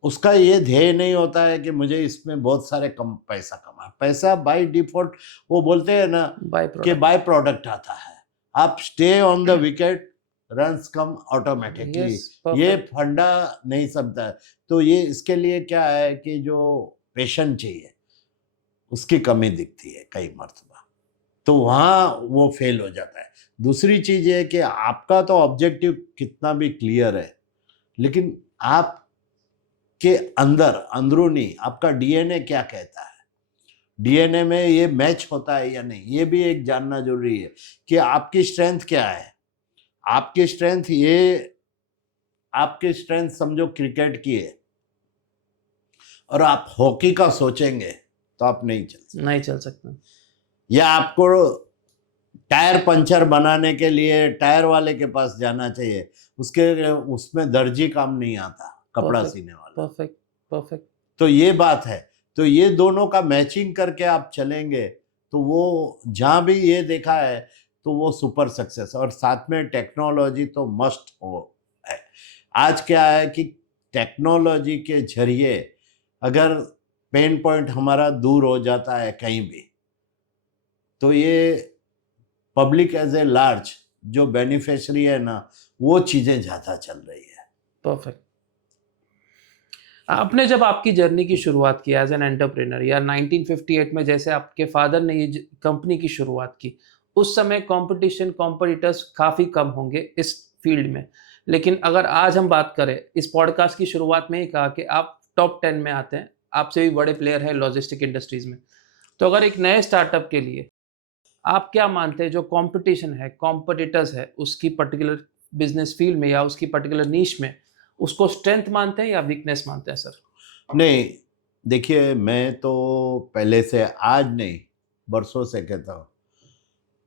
उसका ये ध्येय नहीं होता है कि मुझे इसमें बहुत सारे कम पैसा कमा, पैसा बाय डिफॉल्ट वो बोलते हैं ना बाय कि प्रोडक्ट। बाय प्रोडक्ट आता है। आप stay on the wicket, runs come automatically, yes, ये परफेक्ट। फंडा नहीं सकता है। तो ये इसके लिए क्या है कि जो पेशेंस चाहिए उसकी कमी दिखती है कई मर्तबा, तो वहाँ वो फेल हो जाता है। दूसरी चीज़ ये है कि आपका तो ऑब्जेक्टिव कितना भी क्लियर है, लेकिन आप के अंदर अंदरूनी आपका डीएनए क्या कहता है, डीएनए में ये मैच होता है या नहीं, ये भी एक जानना जरूरी है कि आपकी स्ट्रेंथ क्या है। आपकी स्ट्रेंथ आपकी स्ट्रेंथ समझो क्रिकेट की है और आप हॉकी का सोचेंगे तो आप नहीं चल सकते। नहीं चल सकता। या आपको टायर पंचर बनाने के लिए टायर वाले के पास जाना चाहिए, उसमें दर्जी काम नहीं आता, कपड़ा परफेक्ट। सीने वाला। परफेक्ट। परफेक्ट। तो ये बात है, तो ये दोनों का मैचिंग करके आप चलेंगे तो वो जहाँ भी ये देखा है तो वो सुपर सक्सेस। और साथ में टेक्नोलॉजी तो मस्ट हो है। आज क्या है कि टेक्नोलॉजी के जरिए अगर पेन पॉइंट हमारा दूर हो जाता है कहीं भी, तो ये पब्लिक एज ए लार्ज जो बेनिफिशियरी है ना, वो चीज़ें ज़्यादा चल रही है। परफेक्ट। आपने जब आपकी जर्नी की शुरुआत की एज एन एंटरप्रेन्योर या 1958 में जैसे आपके फादर ने ये कंपनी की शुरुआत की, उस समय कंपटीशन कॉम्पिटिटर्स काफ़ी कम होंगे इस फील्ड में। लेकिन अगर आज हम बात करें, इस पॉडकास्ट की शुरुआत में ही कहा कि आप टॉप 10 में आते हैं, आपसे भी बड़े प्लेयर है लॉजिस्टिक इंडस्ट्रीज में। तो अगर एक नए स्टार्टअप के लिए आप क्या मानते हैं जो कंपटीशन है, कॉम्पिटिटर्स है, उसकी पर्टिकुलर बिजनेस फील्ड में या उसकी पर्टिकुलर नीश में, उसको स्ट्रेंथ मानते हैं या वीकनेस मानते हैं सर? नहीं, देखिए मैं तो पहले से, आज नहीं, बरसों से कहता हूँ,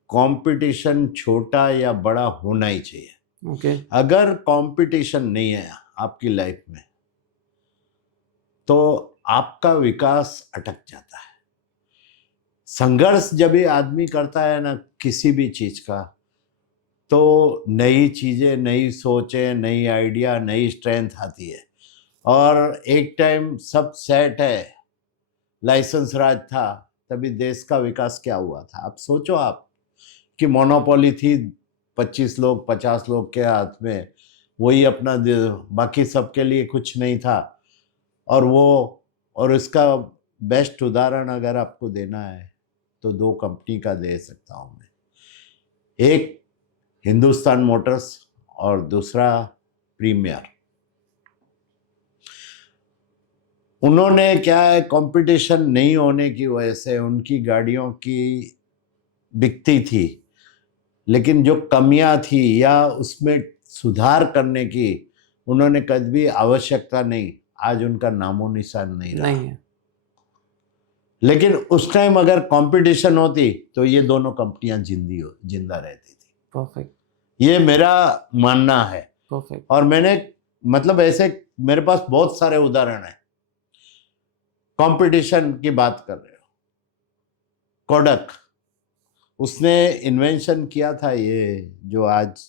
कंपटीशन छोटा या बड़ा होना ही चाहिए। ओके। अगर कंपटीशन नहीं है आपकी लाइफ में तो आपका विकास अटक जाता है। संघर्ष जब भी आदमी करता है ना किसी भी चीज का, तो नई चीजें, नई सोचें, नई आइडिया, नई स्ट्रेंथ आती है। और एक टाइम सब सेट है, लाइसेंस राज था, तभी देश का विकास क्या हुआ था। आप सोचो, आप कि मोनोपोली थी 25 लोग 50 लोग के हाथ में, वही अपना बाकी सबके लिए कुछ नहीं था। और इसका बेस्ट उदाहरण अगर आपको देना है तो 2 कंपनी का दे सकता हूँ मैं। एक हिंदुस्तान मोटर्स और दूसरा प्रीमियर। उन्होंने क्या है, कंपटीशन नहीं होने की वजह से उनकी गाड़ियों की बिकती थी, लेकिन जो कमियां थी या उसमें सुधार करने की उन्होंने कभी आवश्यकता नहीं, आज उनका नामो निशान नहीं रहा। नहीं है। लेकिन उस टाइम अगर कंपटीशन होती तो ये दोनों कंपनियां जिंदा रहती थी। परफेक्ट। ये मेरा मानना है। परफेक्ट। और मैंने, मतलब ऐसे मेरे पास बहुत सारे उदाहरण हैं। कंपटीशन की बात कर रहे हो, कोडक, उसने इन्वेंशन किया था ये जो आज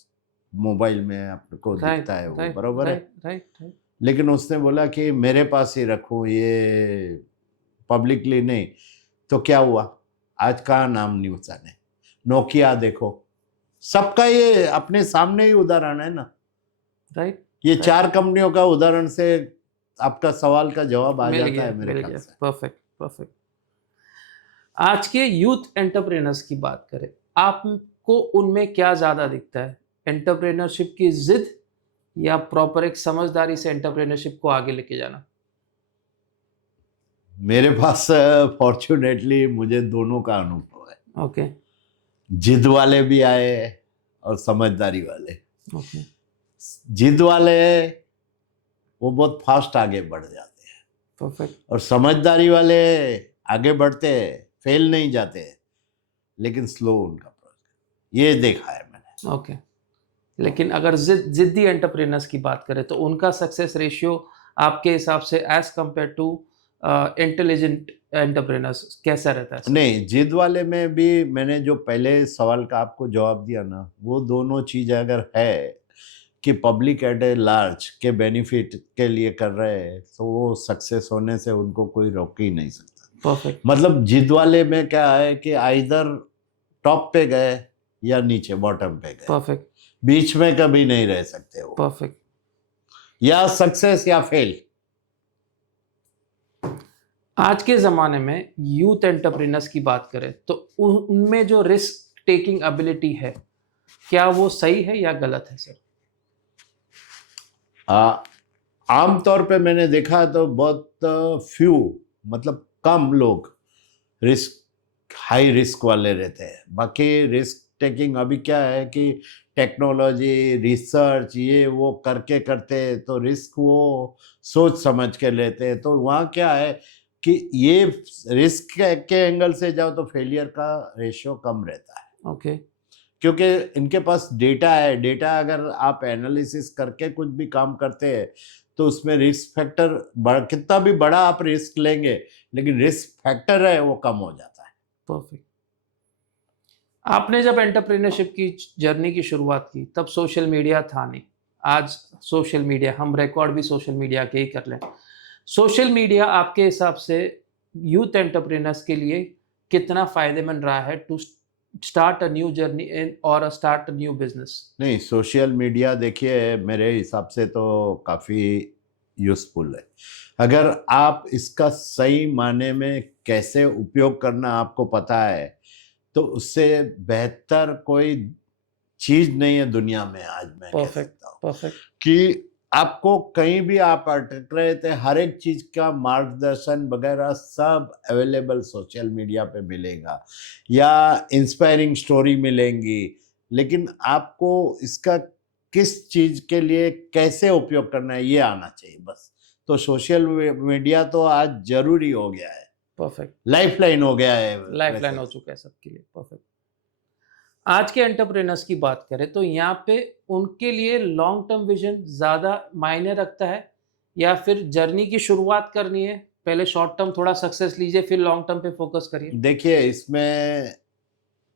मोबाइल में आपको दिखता है, वो बरोबर है। राइट। लेकिन उसने बोला कि मेरे पास ही रखूं, ये पब्लिकली नहीं। तो क्या हुआ, आज कहाँ नाम निशान है। नोकिया देखो, सबका ये अपने सामने ही उदाहरण है ना। राइट। ये 4 कंपनियों का उदाहरण से आपका सवाल का जवाब आ जाता है मेरे ख्याल से। परफेक्ट। आज के यूथ एंटरप्रेनर्स की बात करें, आपको उनमें क्या ज्यादा दिखता है? एंटरप्रेनरशिप की जिद या प्रॉपर एक समझदारी से एंटरप्रेनरशिप को आगे लेके जाना? मेरे पास फॉर्चुनेटली मुझे दोनों का अनुभव है। ओके। जिद वाले भी आए और समझदारी वाले। ओके। जिद वाले वो बहुत फास्ट आगे बढ़ जाते हैं, परफेक्ट। और समझदारी वाले आगे बढ़ते हैं, फेल नहीं जाते, लेकिन स्लो उनका प्रोसेस, ये देखा है मैंने। ओके। लेकिन अगर जिद्दी एंटरप्रेनर्स की बात करें तो उनका सक्सेस रेशियो आपके हिसाब से as compare to intelligent entrepreneurs कैसा रहता है? नहीं, जिद वाले में भी मैंने जो पहले सवाल का आपको जवाब दिया ना, वो दोनों चीज अगर है कि पब्लिक एट ए लार्ज के बेनिफिट के लिए कर रहे हैं, तो वो सक्सेस होने से उनको कोई रोक ही नहीं सकता। परफेक्ट। मतलब जिद वाले में क्या है कि आइदर टॉप पे गए या नीचे बॉटम पे गए, परफेक्ट। बीच में कभी नहीं रह सकते वो। परफेक्ट। या सक्सेस या फेल। आज के ज़माने में यूथ एंटरप्रेनर्स की बात करें तो उनमें जो रिस्क टेकिंग एबिलिटी है, क्या वो सही है या गलत है सर? आमतौर पे मैंने देखा तो बहुत फ्यू, मतलब कम लोग हाई रिस्क वाले रहते हैं। बाकी रिस्क टेकिंग अभी क्या है कि टेक्नोलॉजी, रिसर्च, ये वो करके करते हैं, तो रिस्क वो सोच समझ के लेते हैं। तो वहाँ क्या है कि ये रिस्क के एंगल से जाओ तो फेलियर का रेशियो कम रहता है। ओके। क्योंकि इनके पास डेटा है। डेटा अगर आप एनालिसिस करके कुछ भी काम करते हैं तो उसमें रिस्क फैक्टर कितना भी बड़ा आप रिस्क लेंगे, लेकिन रिस्क फैक्टर है वो कम हो जाता है। परफेक्ट। आपने जब एंटरप्रेन्योरशिप की जर्नी की शुरुआत की तब सोशल मीडिया था नहीं। आज सोशल मीडिया, हम रिकॉर्ड भी सोशल मीडिया के ही कर लें। सोशल मीडिया आपके हिसाब से यूथ एंटरप्रेनर्स के लिए कितना फायदेमंद रहा है to start a new journey in और स्टार्ट अ न्यू बिजनेस? नहीं, सोशल मीडिया देखिए मेरे हिसाब से तो काफ़ी यूज़फुल है। अगर आप इसका सही माने में कैसे उपयोग करना आपको पता है, तो उससे बेहतर कोई चीज़ नहीं है दुनिया में। आज मैं कह सकता हूँ परफेक्ट। कि आपको कहीं भी आप अटक रहे थे, हर एक चीज का मार्गदर्शन वगैरह सब अवेलेबल सोशल मीडिया पे मिलेगा, या इंस्पायरिंग स्टोरी मिलेंगी। लेकिन आपको इसका किस चीज के लिए कैसे उपयोग करना है ये आना चाहिए बस। तो सोशल मीडिया तो आज जरूरी हो गया है, परफेक्ट, लाइफलाइन हो गया है लाइफलाइन वैसे। हो चुका है सबके लिए। परफेक्ट। आज के एंटरप्रेनर्स की बात करें तो यहाँ पे उनके लिए लॉन्ग टर्म विजन ज़्यादा मायने रखता है, या फिर जर्नी की शुरुआत करनी है, पहले शॉर्ट टर्म थोड़ा सक्सेस लीजिए फिर लॉन्ग टर्म पे फोकस करिए? देखिए, इसमें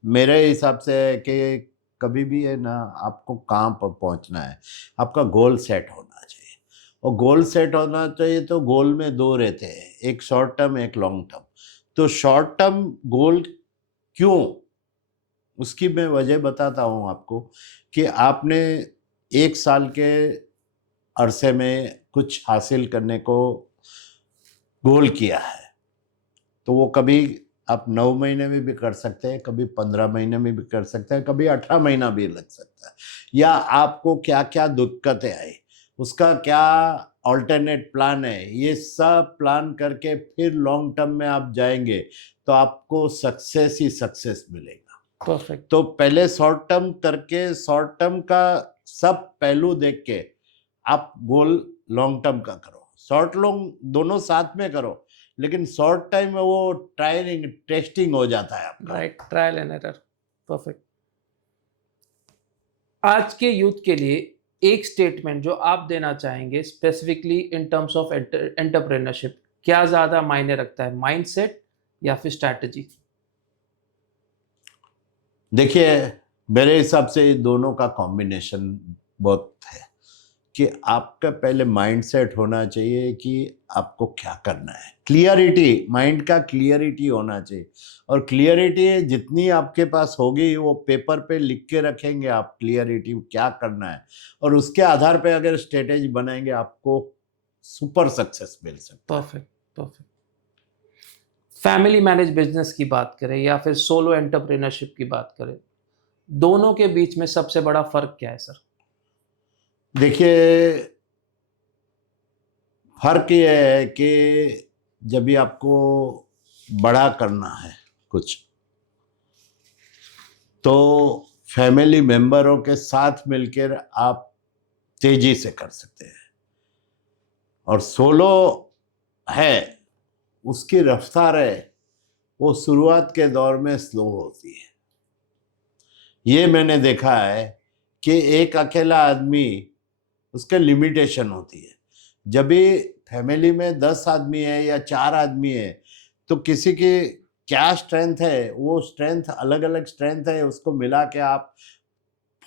मेरे हिसाब से है कि कभी भी है ना, आपको कहाँ पर पहुंचना है, आपका गोल सेट होना चाहिए। और गोल सेट होना चाहिए तो गोल में दो रहते हैं, एक शॉर्ट टर्म एक लॉन्ग टर्म। तो शॉर्ट टर्म गोल क्यों, उसकी मैं वजह बताता हूँ आपको। कि आपने एक साल के अरसे में कुछ हासिल करने को गोल किया है, तो वो कभी आप 9 महीने में भी कर सकते हैं, कभी 15 महीने में भी कर सकते हैं, कभी 18 महीना भी लग सकता है। या आपको क्या क्या दिक्कतें आई, उसका क्या ऑल्टरनेट प्लान है, ये सब प्लान करके फिर लॉन्ग टर्म में आप जाएंगे तो आपको सक्सेस ही सक्सेस मिलेगा। परफेक्ट, तो पहले शॉर्ट टर्म करके, शॉर्ट टर्म का सब पहलू देख के आप गोल लॉन्ग टर्म का करो, शॉर्ट लॉन्ग दोनों साथ में करो। लेकिन शॉर्ट टाइम में वो ट्रायलिंग टेस्टिंग हो जाता है आपका। Right, trial and error. Perfect. आज के यूथ के लिए एक स्टेटमेंट जो आप देना चाहेंगे specifically in terms of entrepreneurship, क्या ज़्यादा मायने रखता है, माइंडसेट या फिर स्ट्रैटेजी? देखिए, मेरे हिसाब से ये दोनों का कॉम्बिनेशन बहुत है। कि आपका पहले माइंडसेट होना चाहिए कि आपको क्या करना है, क्लियरिटी, माइंड का क्लियरिटी होना चाहिए। और क्लियरिटी जितनी आपके पास होगी, वो पेपर पे लिख के रखेंगे आप क्लियरिटी क्या करना है, और उसके आधार पे अगर स्ट्रेटेजी बनाएंगे, आपको सुपर सक्सेस मिल सकता है। Perfect, perfect. Family manage business की बात करें या फिर सोलो एंटरप्रेन्योरशिप की बात करें, दोनों के बीच में सबसे बड़ा फर्क क्या है सर? देखिए, फर्क ये है कि जब भी आपको बड़ा करना है कुछ, तो फैमिली मेंबरों के साथ मिलकर आप तेजी से कर सकते हैं। और सोलो है, उसकी रफ्तार है, वो शुरुआत के दौर में स्लो होती है। ये मैंने देखा है कि एक अकेला आदमी, उसके लिमिटेशन होती है। जब भी फैमिली में 10 आदमी है या 4 आदमी है, तो किसी की क्या स्ट्रेंथ है, वो स्ट्रेंथ अलग अलग स्ट्रेंथ है, उसको मिला के आप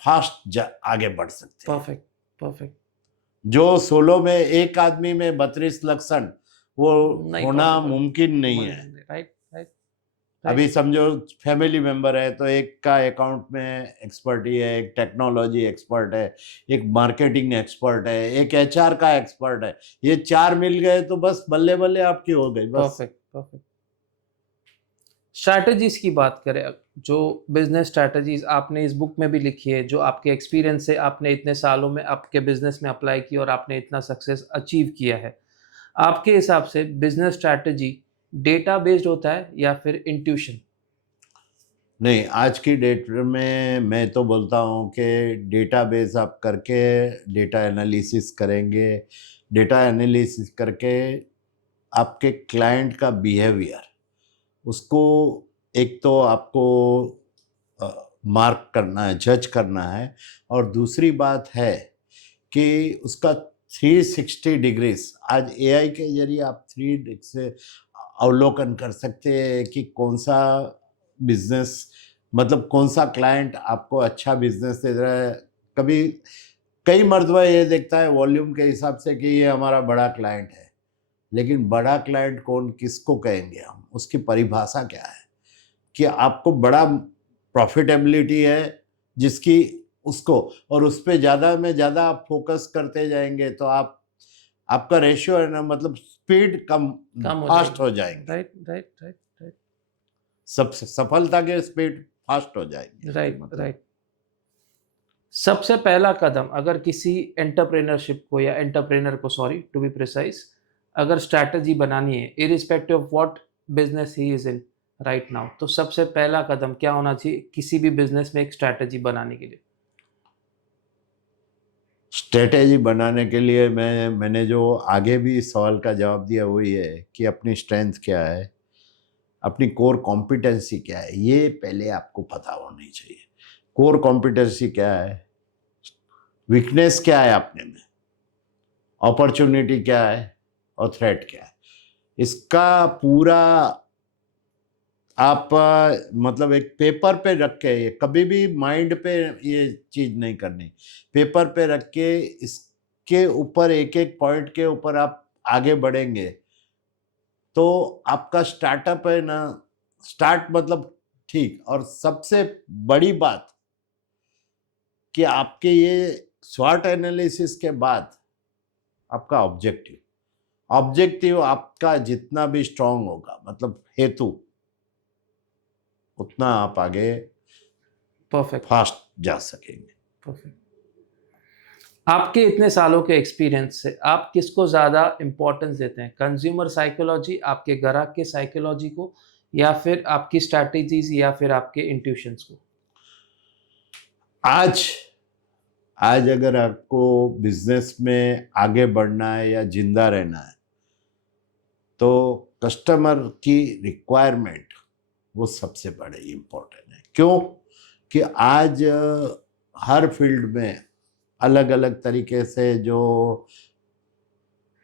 फास्ट आगे बढ़ सकते हैं। Perfect, perfect. जो सोलो में एक आदमी में 32 लक्षण, वो नहीं होना पॉसिबल, मुमकिन नहीं है। Right, right. अभी समझो फैमिली मेंबर है, तो एक का अकाउंट में एक्सपर्टी है, एक टेक्नोलॉजी एक्सपर्ट है, एक मार्केटिंग एक्सपर्ट है, एक एचआर का एक्सपर्ट है। ये 4 मिल गए तो बस बल्ले बल्ले आपकी हो गई बस। Perfect, perfect. स्ट्रैटेजीज की बात करें, जो बिजनेस स्ट्रैटेजीज आपने इस बुक में भी लिखी है, जो आपके एक्सपीरियंस से आपने इतने सालों में आपके बिजनेस में अप्लाई की और आपने इतना सक्सेस अचीव किया है, आपके हिसाब से बिजनेस स्ट्रैटेजी डेटा बेस्ड होता है या फिर इंट्यूशन? नहीं, आज की डेट में मैं तो बोलता हूँ कि डेटाबेस आप करके डेटा एनालिसिस करेंगे, डेटा एनालिसिस करके आपके क्लाइंट का बिहेवियर, उसको एक तो आपको मार्क करना है, जज करना है। और दूसरी बात है कि उसका 360 डिग्रीज, आज एआई के जरिए आप 3 से अवलोकन कर सकते हैं कि कौन सा बिजनेस, मतलब कौन सा क्लाइंट आपको अच्छा बिजनेस दे रहा है। कभी कई मर्तबा ये देखता है वॉल्यूम के हिसाब से कि ये हमारा बड़ा क्लाइंट है, लेकिन बड़ा क्लाइंट कौन, किसको कहेंगे हम, उसकी परिभाषा क्या है। कि आपको बड़ा प्रॉफिटेबिलिटी है जिसकी, उसको, और उस पर ज़्यादा में ज़्यादा आप फोकस करते जाएंगे तो आप, आपका रेशियो है ना, मतलब स्पीड कम कम हो फास्ट हो जाएगी। जाएंगे। राइट, राइट, राइट, राइट, सबसे सफलता के स्पीड फास्ट हो जाएंगे। राइट, मतलब राइट। सबसे पहला कदम अगर किसी एंटरप्रेन्योरशिप को या एंटरप्रेनर को, सॉरी टू बी प्रिसाइज, अगर स्ट्रैटेजी बनानी है irrespective of what business he is in right now, तो सबसे पहला कदम क्या होना चाहिए किसी भी बिजनेस में एक स्ट्रैटेजी बनाने के लिए? स्ट्रेटेजी बनाने के लिए मैंने जो आगे भी इस सवाल का जवाब दिया वो ये है कि अपनी स्ट्रेंथ क्या है, अपनी कोर कॉम्पिटेंसी क्या है, ये पहले आपको पता होनी चाहिए। कोर कॉम्पिटेंसी क्या है, वीकनेस क्या है अपने में, अपॉर्चुनिटी क्या है और थ्रेट क्या है, इसका पूरा आप मतलब एक पेपर पे रख के, ये कभी भी माइंड पे ये चीज़ नहीं करनी, पेपर पे रख के इसके ऊपर एक एक पॉइंट के ऊपर आप आगे बढ़ेंगे तो आपका स्टार्टअप है ना, स्टार्ट मतलब ठीक। और सबसे बड़ी बात कि आपके ये स्वॉट एनालिसिस के बाद आपका ऑब्जेक्टिव आपका जितना भी स्ट्रांग होगा, मतलब हेतु, उतना आप आगे परफेक्ट, फास्ट जा सकेंगे। परफेक्ट। आपके इतने सालों के एक्सपीरियंस से आप किसको ज़्यादा इम्पोर्टेंस देते हैं, कंज्यूमर साइकोलॉजी, आपके ग्राहक के साइकोलॉजी को, या फिर आपकी स्ट्रैटेजीज, या फिर आपके इंट्यूशंस को? आज अगर आपको बिजनेस में आगे बढ़ना है या जिंदा रहना है तो कस्टमर की रिक्वायरमेंट वो सबसे बड़े इम्पोर्टेंट है। क्यों कि आज हर फील्ड में अलग अलग तरीके से जो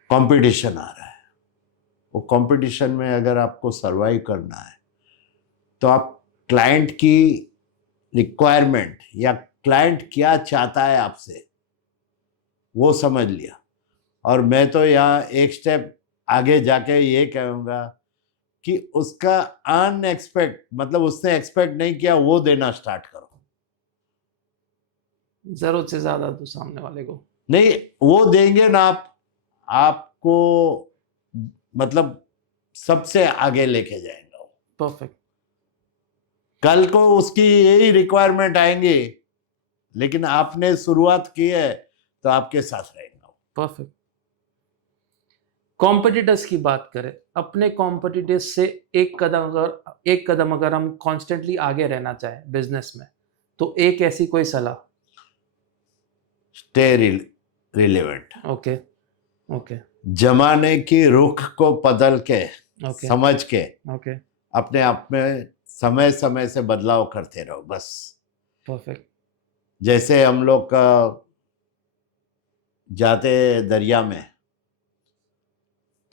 कंपटीशन आ रहा है, वो कंपटीशन में अगर आपको सरवाइव करना है तो आप क्लाइंट की रिक्वायरमेंट या क्लाइंट क्या चाहता है आपसे वो समझ लिया। और मैं तो यहाँ एक स्टेप आगे जाके ये कहूँगा कि उसका अनएक्सपेक्ट, मतलब उसने एक्सपेक्ट नहीं किया वो देना स्टार्ट करो। जरूरत से ज़्यादा दो सामने वाले को। नहीं, वो देंगे ना आपको मतलब सबसे आगे लेके जाएगा वो। परफेक्ट। कल को उसकी यही रिक्वायरमेंट आएंगी, लेकिन आपने शुरुआत की है तो आपके साथ रहेगा वो। परफेक्ट। कॉम्पिटिटर्स की बात करें, अपने कॉम्पिटिटर्स से एक कदम अगर हम कॉन्स्टेंटली आगे रहना चाहें बिजनेस में, तो एक ऐसी कोई सलाह? Stay relevant. ओके, ओके, जमाने की रुख को बदल के, ओके, समझ के ओके। अपने आप में समय समय से बदलाव करते रहो बस। परफेक्ट। जैसे हम लोग जाते दरिया में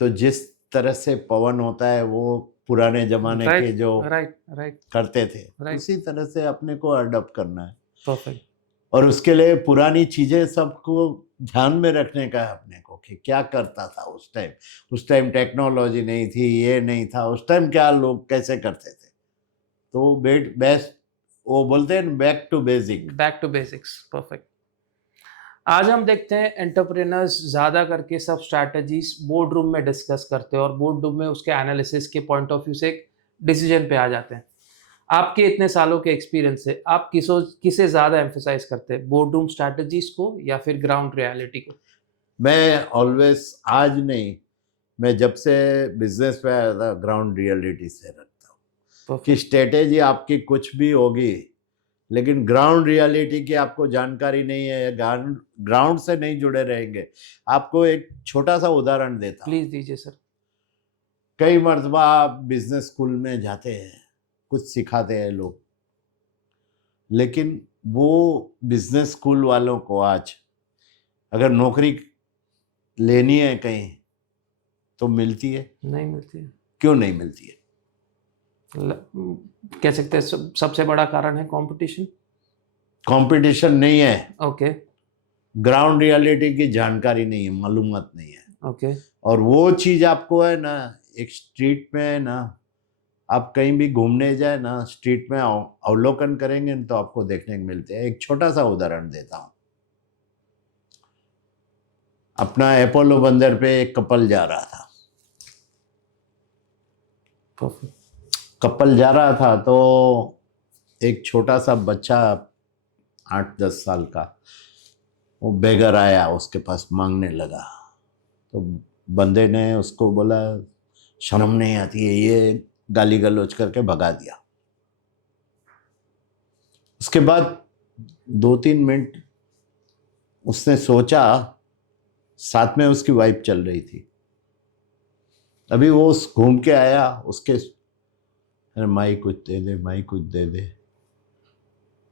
तो जिस तरह से पवन होता है वो पुराने जमाने के जो राइट, राइट, करते थे Right. उसी तरह से अपने को अडॉप्ट करना है। परफेक्ट। और उसके लिए पुरानी चीजें सबको ध्यान में रखने का है अपने को कि क्या करता था उस टाइम टेक्नोलॉजी नहीं थी, ये नहीं था, उस टाइम क्या लोग कैसे करते थे। तो बेस्ट वो बोलते हैं बैक टू बेसिक्स। परफेक्ट। आज हम देखते हैं एंटरप्रेनर्स ज़्यादा करके सब स्ट्रैटेजीज बोर्ड रूम में डिस्कस करते हैं और बोर्ड रूम में उसके एनालिसिस के पॉइंट ऑफ व्यू से एक डिसीजन पे आ जाते हैं। आपके इतने सालों के एक्सपीरियंस से आप किसे ज़्यादा एम्फोसाइज करते हैं, बोर्ड रूम स्ट्रैटेजीज को या फिर ग्राउंड रियलिटी को? मैं ऑलवेज, आज नहीं, मैं जब से बिजनेस पे आया था ग्राउंड रियलिटी से रखता हूँ कि स्ट्रेटेजी आपकी कुछ भी होगी लेकिन ग्राउंड रियलिटी की आपको जानकारी नहीं है, ग्राउंड से नहीं जुड़े रहेंगे। आपको एक छोटा सा उदाहरण देता हूँ। प्लीज दीजिए सर। कई मर्तबा आप बिजनेस स्कूल में जाते हैं, कुछ सिखाते हैं लोग, लेकिन वो बिजनेस स्कूल वालों को आज अगर नौकरी लेनी है कहीं तो मिलती है? नहीं मिलती है। क्यों नहीं मिलती है? कह सकते हैं सबसे बड़ा कारण है कंपटीशन। कंपटीशन नहीं है, ओके, ग्राउंड रियलिटी की जानकारी नहीं है, मालूमात नहीं है। ओके। और वो चीज आपको है ना, एक स्ट्रीट में है ना, आप कहीं भी घूमने जाए ना, स्ट्रीट में अवलोकन करेंगे तो आपको देखने को मिलते हैं। एक छोटा सा उदाहरण देता हूँ। अपना अपोलो बंदर पे एक कपल जा रहा था। कपल जा रहा था तो एक छोटा सा बच्चा 8-10 साल का, वो बेगर आया उसके पास मांगने लगा, तो बंदे ने उसको बोला शर्म नहीं आती है, ये गाली गलौज करके भगा दिया। उसके बाद 2-3 मिनट उसने सोचा, साथ में उसकी वाइफ चल रही थी। अभी वो घूम के आया, उसके अरे माई कुछ दे दे, माई कुछ दे दे,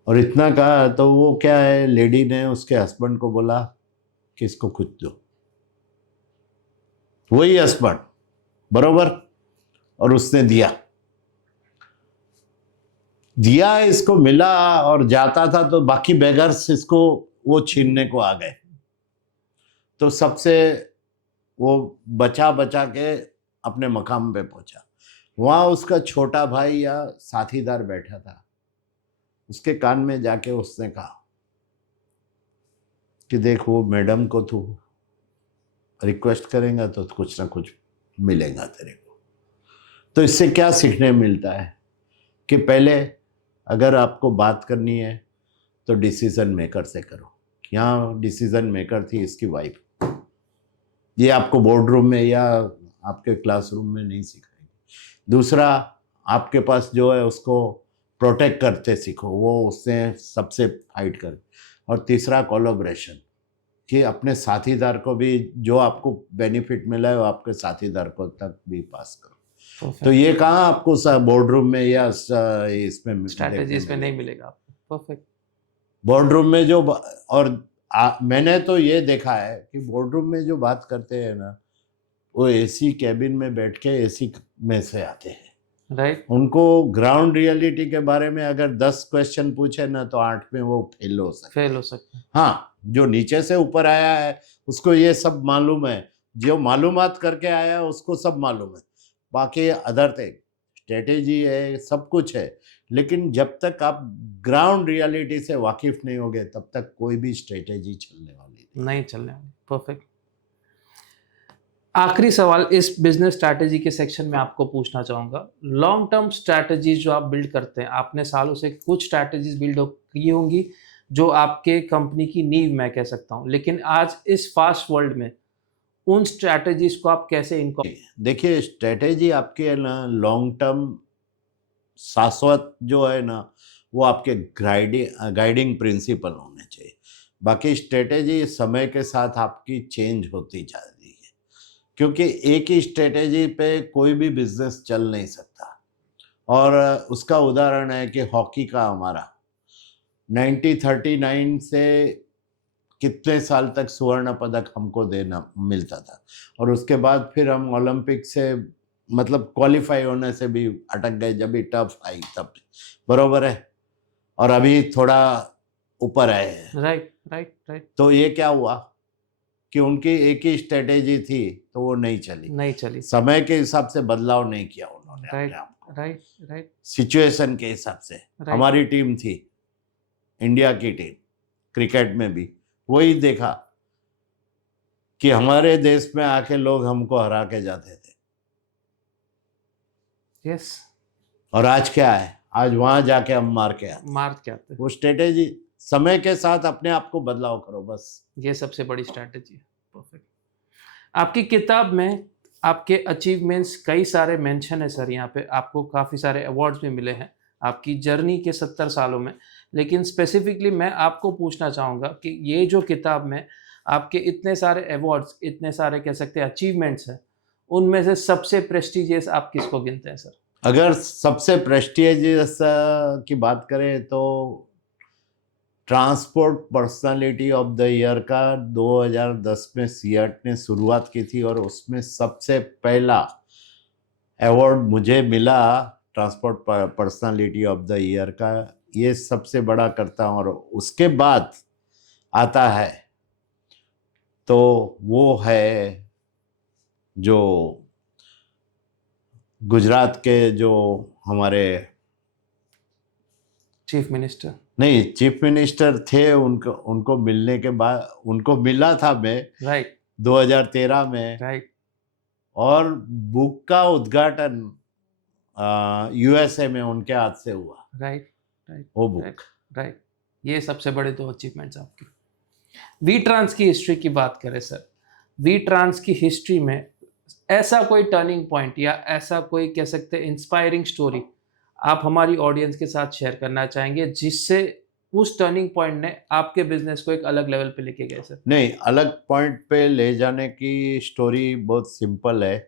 और इतना कहा तो वो क्या है, लेडी ने उसके हस्बैंड को बोला कि इसको कुछ दो। वही हस्बैंड बरोबर, और उसने दिया इसको मिला, और जाता था तो बाकी बेगर्स इसको वो छीनने को आ गए, तो सबसे वो बचा बचा के अपने मकाम पे पहुंचा। वहां उसका छोटा भाई या साथीदार बैठा था, उसके कान में जाके उसने कहा कि देख, वो मैडम को तू रिक्वेस्ट करेगा तो कुछ ना कुछ मिलेगा तेरे को। तो इससे क्या सीखने मिलता है कि पहले अगर आपको बात करनी है तो डिसीजन मेकर से करो। यहाँ डिसीजन मेकर थी इसकी वाइफ। ये आपको बोर्ड रूम में या आपके क्लासरूम में नहीं सिखाएंगे। दूसरा, आपके पास जो है उसको प्रोटेक्ट करते सीखो, वो उससे सबसे फाइट करे। और तीसरा, कोलैबोरेशन, कि अपने साथीदार को भी जो आपको बेनिफिट मिला है वो आपके साथीदार को तक भी पास करो। तो ये कहाँ आपको बोर्ड रूम में या इसमें स्ट्रैटेजीज में नहीं मिलेगा आपको। परफेक्ट। बोर्ड रूम में जो मैंने तो ये देखा है कि बोर्ड रूम में जो बात करते हैं ना, वो एसी कैबिन में बैठ के एसी में से आते हैं, राइट। उनको ग्राउंड रियलिटी के बारे में अगर 10 क्वेश्चन पूछे ना तो 8 में वो फेल हो सकते हैं। हाँ, जो नीचे से ऊपर आया है उसको ये सब मालूम है, जो मालूमात करके आया है उसको सब मालूम है। बाकी अदर थिंग, स्ट्रेटेजी है, सब कुछ है, लेकिन जब तक आप ग्राउंड रियलिटी से वाकिफ नहीं होगे तब तक कोई भी स्ट्रेटेजी चलने वाली नहीं चलने वाली। परफेक्ट। आखिरी सवाल इस बिजनेस स्ट्रैटेजी के सेक्शन में आपको पूछना चाहूँगा, लॉन्ग टर्म स्ट्रैटेजीज जो आप बिल्ड करते हैं, आपने सालों से कुछ स्ट्रैटेजीज बिल्ड की होंगी जो आपके कंपनी की नींव मैं कह सकता हूँ, लेकिन आज इस फास्ट वर्ल्ड में उन स्ट्रैटेजीज को आप कैसे इनको देखिए, स्ट्रेटेजी आपके है ना लॉन्ग टर्म शाश्वत जो है ना, वो आपके गाइडिंग प्रिंसिपल होने चाहिए। बाकी स्ट्रेटेजी समय के साथ आपकी चेंज होती जा रही है, क्योंकि एक ही स्ट्रेटेजी पे कोई भी बिजनेस चल नहीं सकता। और उसका उदाहरण है कि हॉकी का हमारा 1939 से कितने साल तक स्वर्ण पदक हमको देना मिलता था, और उसके बाद फिर हम ओलंपिक से मतलब क्वालिफाई होने से भी अटक गए जब भी टफ आई तब, बरोबर है, और अभी थोड़ा ऊपर आए हैं। Right right right. तो ये क्या हुआ कि उनकी एक ही स्ट्रेटेजी थी तो वो नहीं चली, समय के हिसाब से बदलाव नहीं किया उन्होंने अपने आप को, राइट राइट, सिचुएशन के हिसाब से। हमारी टीम थी, इंडिया की टीम, क्रिकेट में भी वही देखा कि हमारे देश में आके लोग हमको हरा के जाते थे। यस। और आज क्या है, आज वहां जाके हम मार के आते। वो स्ट्रेटेजी, समय के साथ अपने आप को बदलाव करो, बस ये सबसे बड़ी स्ट्रेटेजी है। परफेक्ट। आपकी किताब में आपके अचीवमेंट्स कई सारे मेंशन है सर, यहाँ पे आपको काफ़ी सारे अवार्ड्स भी मिले हैं आपकी जर्नी के 70 सालों में, लेकिन स्पेसिफिकली मैं आपको पूछना चाहूँगा कि ये जो किताब में आपके इतने सारे अवार्ड्स, इतने सारे कह सकते हैं अचीवमेंट्स हैं, उनमें से सबसे प्रेस्टिजियस आप किसको गिनते हैं सर? अगर सबसे प्रेस्टिजियस की बात करें तो transport personality of the year का 2010 में सियाट ने शुरुआत की थी, और उसमें सबसे पहला अवार्ड मुझे मिला transport personality of the year का। ये सबसे बड़ा करता हूँ, और उसके बाद आता है तो वो है जो गुजरात के जो हमारे चीफ मिनिस्टर, नहीं, चीफ मिनिस्टर थे, उनको मिलने के बाद उनको मिला था मैं, राइट, 2013 में, राइट, और बुक का उद्घाटन यूएसए में उनके हाथ से हुआ, राइट राइट, वो बुक। राइट। ये सबसे बड़े 2 अचीवमेंट्स आपके। वी ट्रांस की हिस्ट्री की बात करें सर, वी ट्रांस की हिस्ट्री में ऐसा कोई टर्निंग पॉइंट या ऐसा कोई कह सकते हैं इंस्पायरिंग स्टोरी आप हमारी ऑडियंस के साथ शेयर करना चाहेंगे जिससे उस टर्निंग पॉइंट ने आपके बिजनेस को एक अलग लेवल पे लेके गए सर? नहीं, अलग पॉइंट पे ले जाने की स्टोरी बहुत सिंपल है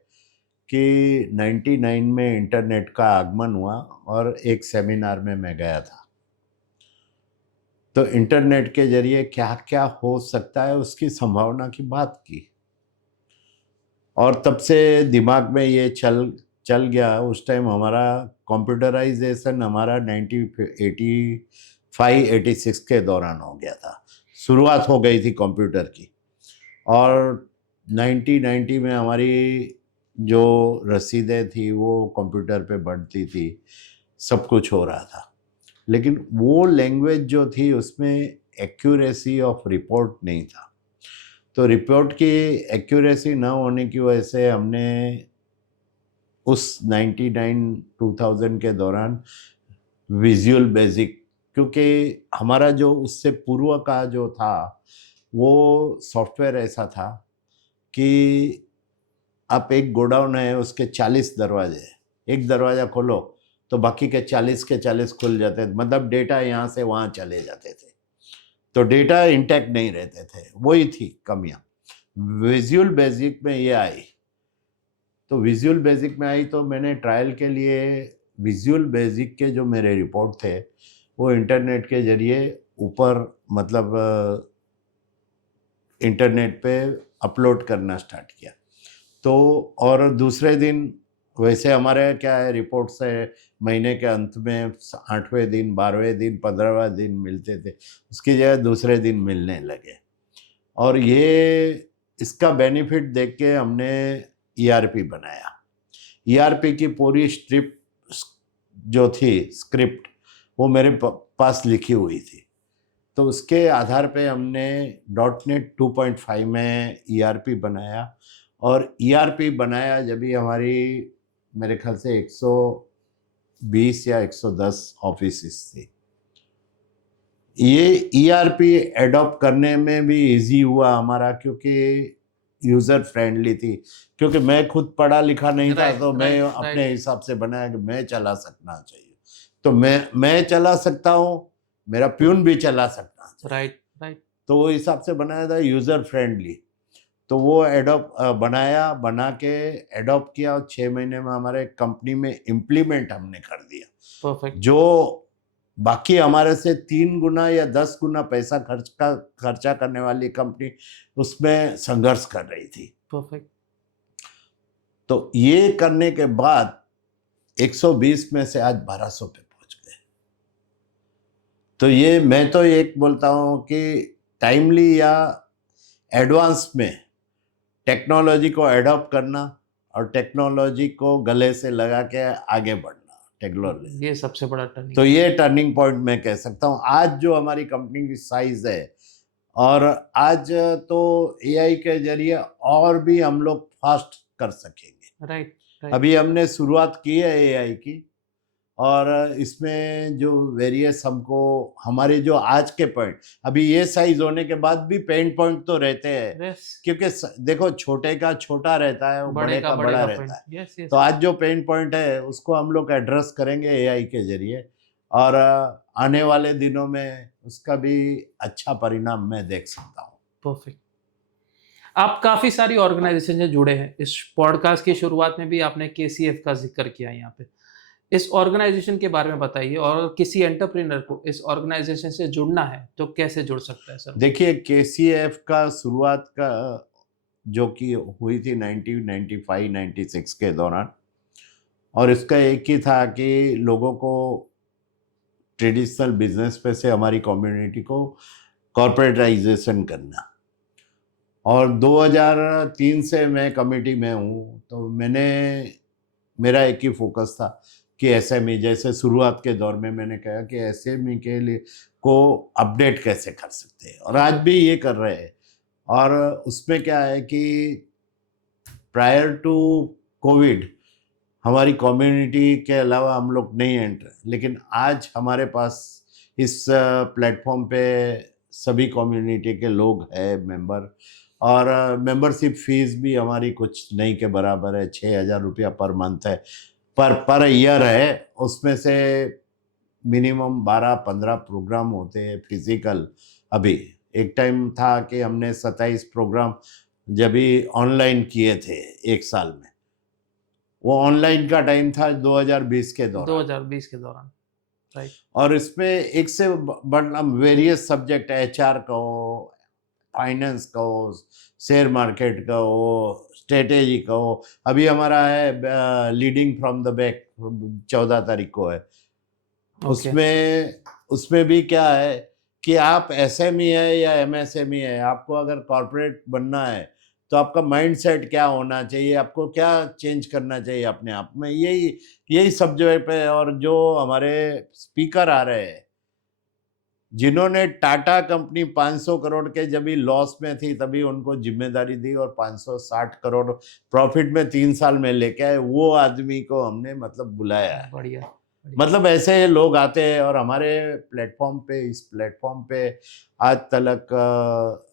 कि 99 में इंटरनेट का आगमन हुआ और एक सेमिनार में मैं गया था। तो इंटरनेट के जरिए क्या क्या हो सकता है उसकी संभावना की बात की, और तब से दिमाग में ये चल चल गया। उस टाइम हमारा कंप्यूटराइजेशन हमारा 1985-86 के दौरान हो गया था, शुरुआत हो गई थी कंप्यूटर की। और 1990 में हमारी जो रसीदें थी वो कंप्यूटर पे बढ़ती थी, सब कुछ हो रहा था। लेकिन वो लैंग्वेज जो थी उसमें एक्यूरेसी ऑफ रिपोर्ट नहीं था। तो रिपोर्ट की एक्यूरेसी न होने की वजह से हमने उस 99-2000 के दौरान विजुअल बेसिक, क्योंकि हमारा जो उससे पूर्व का जो था वो सॉफ्टवेयर ऐसा था कि आप एक गोडाउन है, उसके 40 दरवाजे, एक दरवाज़ा खोलो तो बाकी के 40 के 40 खुल जाते थे, मतलब डेटा यहाँ से वहाँ चले जाते थे, तो डेटा इंटैक्ट नहीं रहते थे। वही थी कमियाँ। विजुअल बेसिक में ये आई, तो विजुअल बेसिक में आई तो मैंने ट्रायल के लिए विजुअल बेसिक के जो मेरे रिपोर्ट थे वो इंटरनेट के जरिए ऊपर, मतलब इंटरनेट पे अपलोड करना स्टार्ट किया। तो और दूसरे दिन, वैसे हमारे क्या है रिपोर्ट्स है महीने के अंत में 8वें दिन, 12वें दिन, 15वें दिन मिलते थे, उसकी जगह दूसरे दिन मिलने लगे। और ये इसका बेनिफिट देख के हमने ईआरपी बनाया। ईआरपी की पूरी जो थी स्क्रिप्ट वो मेरे पास लिखी हुई थी, तो उसके आधार पे हमने .NET 2.5 में ईआरपी बनाया। और ईआरपी बनाया जब भी हमारी मेरे ख्याल से 120 या 110 ऑफिसेस थी। ये ईआरपी एडॉप्ट करने में भी इजी हुआ हमारा, क्योंकि यूज़र फ्रेंडली थी। क्योंकि मैं खुद पढ़ा लिखा नहीं था, तो मैं अपने हिसाब से बनाया कि मैं चला सकना चाहिए, तो मैं चला सकता हूँ, मेरा प्यून भी चला सकता है। Right, right. तो वो हिसाब से बनाया था, यूज़र फ्रेंडली। तो वो बना के एडॉप्ट किया, और 6 महीने में हमारे कंपनी में इम्प्लीमेंट हमने कर दिया। परफेक्ट। जो बाकी हमारे से 3 गुना या 10 गुना पैसा खर्चा करने वाली कंपनी उसमें संघर्ष कर रही थी। परफेक्ट। तो ये करने के बाद 120 में से आज 1200 पे पहुंच गए। तो ये मैं तो एक बोलता हूँ कि टाइमली या एडवांस में टेक्नोलॉजी को एडॉप्ट करना और टेक्नोलॉजी को गले से लगा के आगे बढ़ना, टेक्नोलॉजी, ये सबसे बड़ा टर्निंग। तो ये टर्निंग पॉइंट मैं कह सकता हूँ। आज जो हमारी कंपनी की साइज है, और आज तो एआई के जरिए और भी हम लोग फास्ट कर सकेंगे। Right, right. अभी हमने शुरुआत की है एआई की, और इसमें जो वेरियस हमको हमारे जो आज के पॉइंट, अभी ये साइज होने के बाद भी पेन पॉइंट तो रहते हैं, यस। क्योंकि देखो छोटे का छोटा रहता है, बड़े का बड़ा रहता है। Yes, yes. तो आज जो पेन पॉइंट है उसको हम लोग एड्रेस करेंगे एआई के जरिए, और आने वाले दिनों में उसका भी अच्छा परिणाम मैं देख सकता हूँ। परफेक्ट। आप काफी सारी ऑर्गेनाइजेशन से जुड़े हैं। इस पॉडकास्ट की शुरुआत में भी आपने केसीएफ का जिक्र किया यहाँ पे। इस ऑर्गेनाइजेशन के बारे में बताइए, और किसी एंटरप्रेन्योर को इस ऑर्गेनाइजेशन से जुड़ना है तो कैसे जुड़ सकता है सर? देखिए, केसीएफ का शुरुआत का जो कि हुई थी 1995-96 के दौरान, और इसका एक ही था कि लोगों को ट्रेडिशनल बिजनेस पे से हमारी कम्युनिटी को कॉर्पोरेटाइजेशन करना। और 2003 से मैं कमेटी में हूँ, तो मेरा एक ही फोकस था कि एसएमई, जैसे शुरुआत के दौर में मैंने कहा कि एसएमई के लिए को अपडेट कैसे कर सकते हैं, और आज भी ये कर रहे हैं। और उसमें क्या है कि प्रायर टू कोविड हमारी कम्युनिटी के अलावा हम लोग नहीं एंटर, लेकिन आज हमारे पास इस प्लेटफॉर्म पे सभी कम्युनिटी के लोग हैं मेंबर, और मेंबरशिप फीस भी हमारी कुछ नहीं के बराबर है, 6,000 रुपया पर मंथ है, पर ईयर है। उसमें से मिनिमम 12-15 प्रोग्राम होते हैं फिजिकल। अभी एक टाइम था कि हमने 27 प्रोग्राम जब भी ऑनलाइन किए थे एक साल में, वो ऑनलाइन का टाइम था 2020 के दौरान। 2020 के दौरान, राइट। और इसमें एक से बढ़ना वेरियस सब्जेक्ट, एचआर का हो, फाइनेंस का हो, शेयर मार्केट का हो, स्ट्रेटेजी का हो। अभी हमारा है लीडिंग फ्रॉम द बैक, 14 तारीख को है। ओके, उसमें भी क्या है कि आप एसएमई है या एमएसएमई है, आपको अगर कॉर्पोरेट बनना है तो आपका माइंडसेट क्या होना चाहिए, आपको क्या चेंज करना चाहिए अपने आप में, यही सब्जेक्ट पे। और जो हमारे स्पीकर आ रहे हैं, जिन्होंने टाटा कंपनी 500 करोड़ के जब भी लॉस में थी तभी उनको जिम्मेदारी दी और 560 करोड़ प्रॉफिट में 3 साल में लेके आए, वो आदमी को हमने मतलब बुलाया है। बढ़िया। मतलब ऐसे लोग आते हैं। और हमारे प्लेटफॉर्म पे, इस प्लेटफॉर्म पे आज तक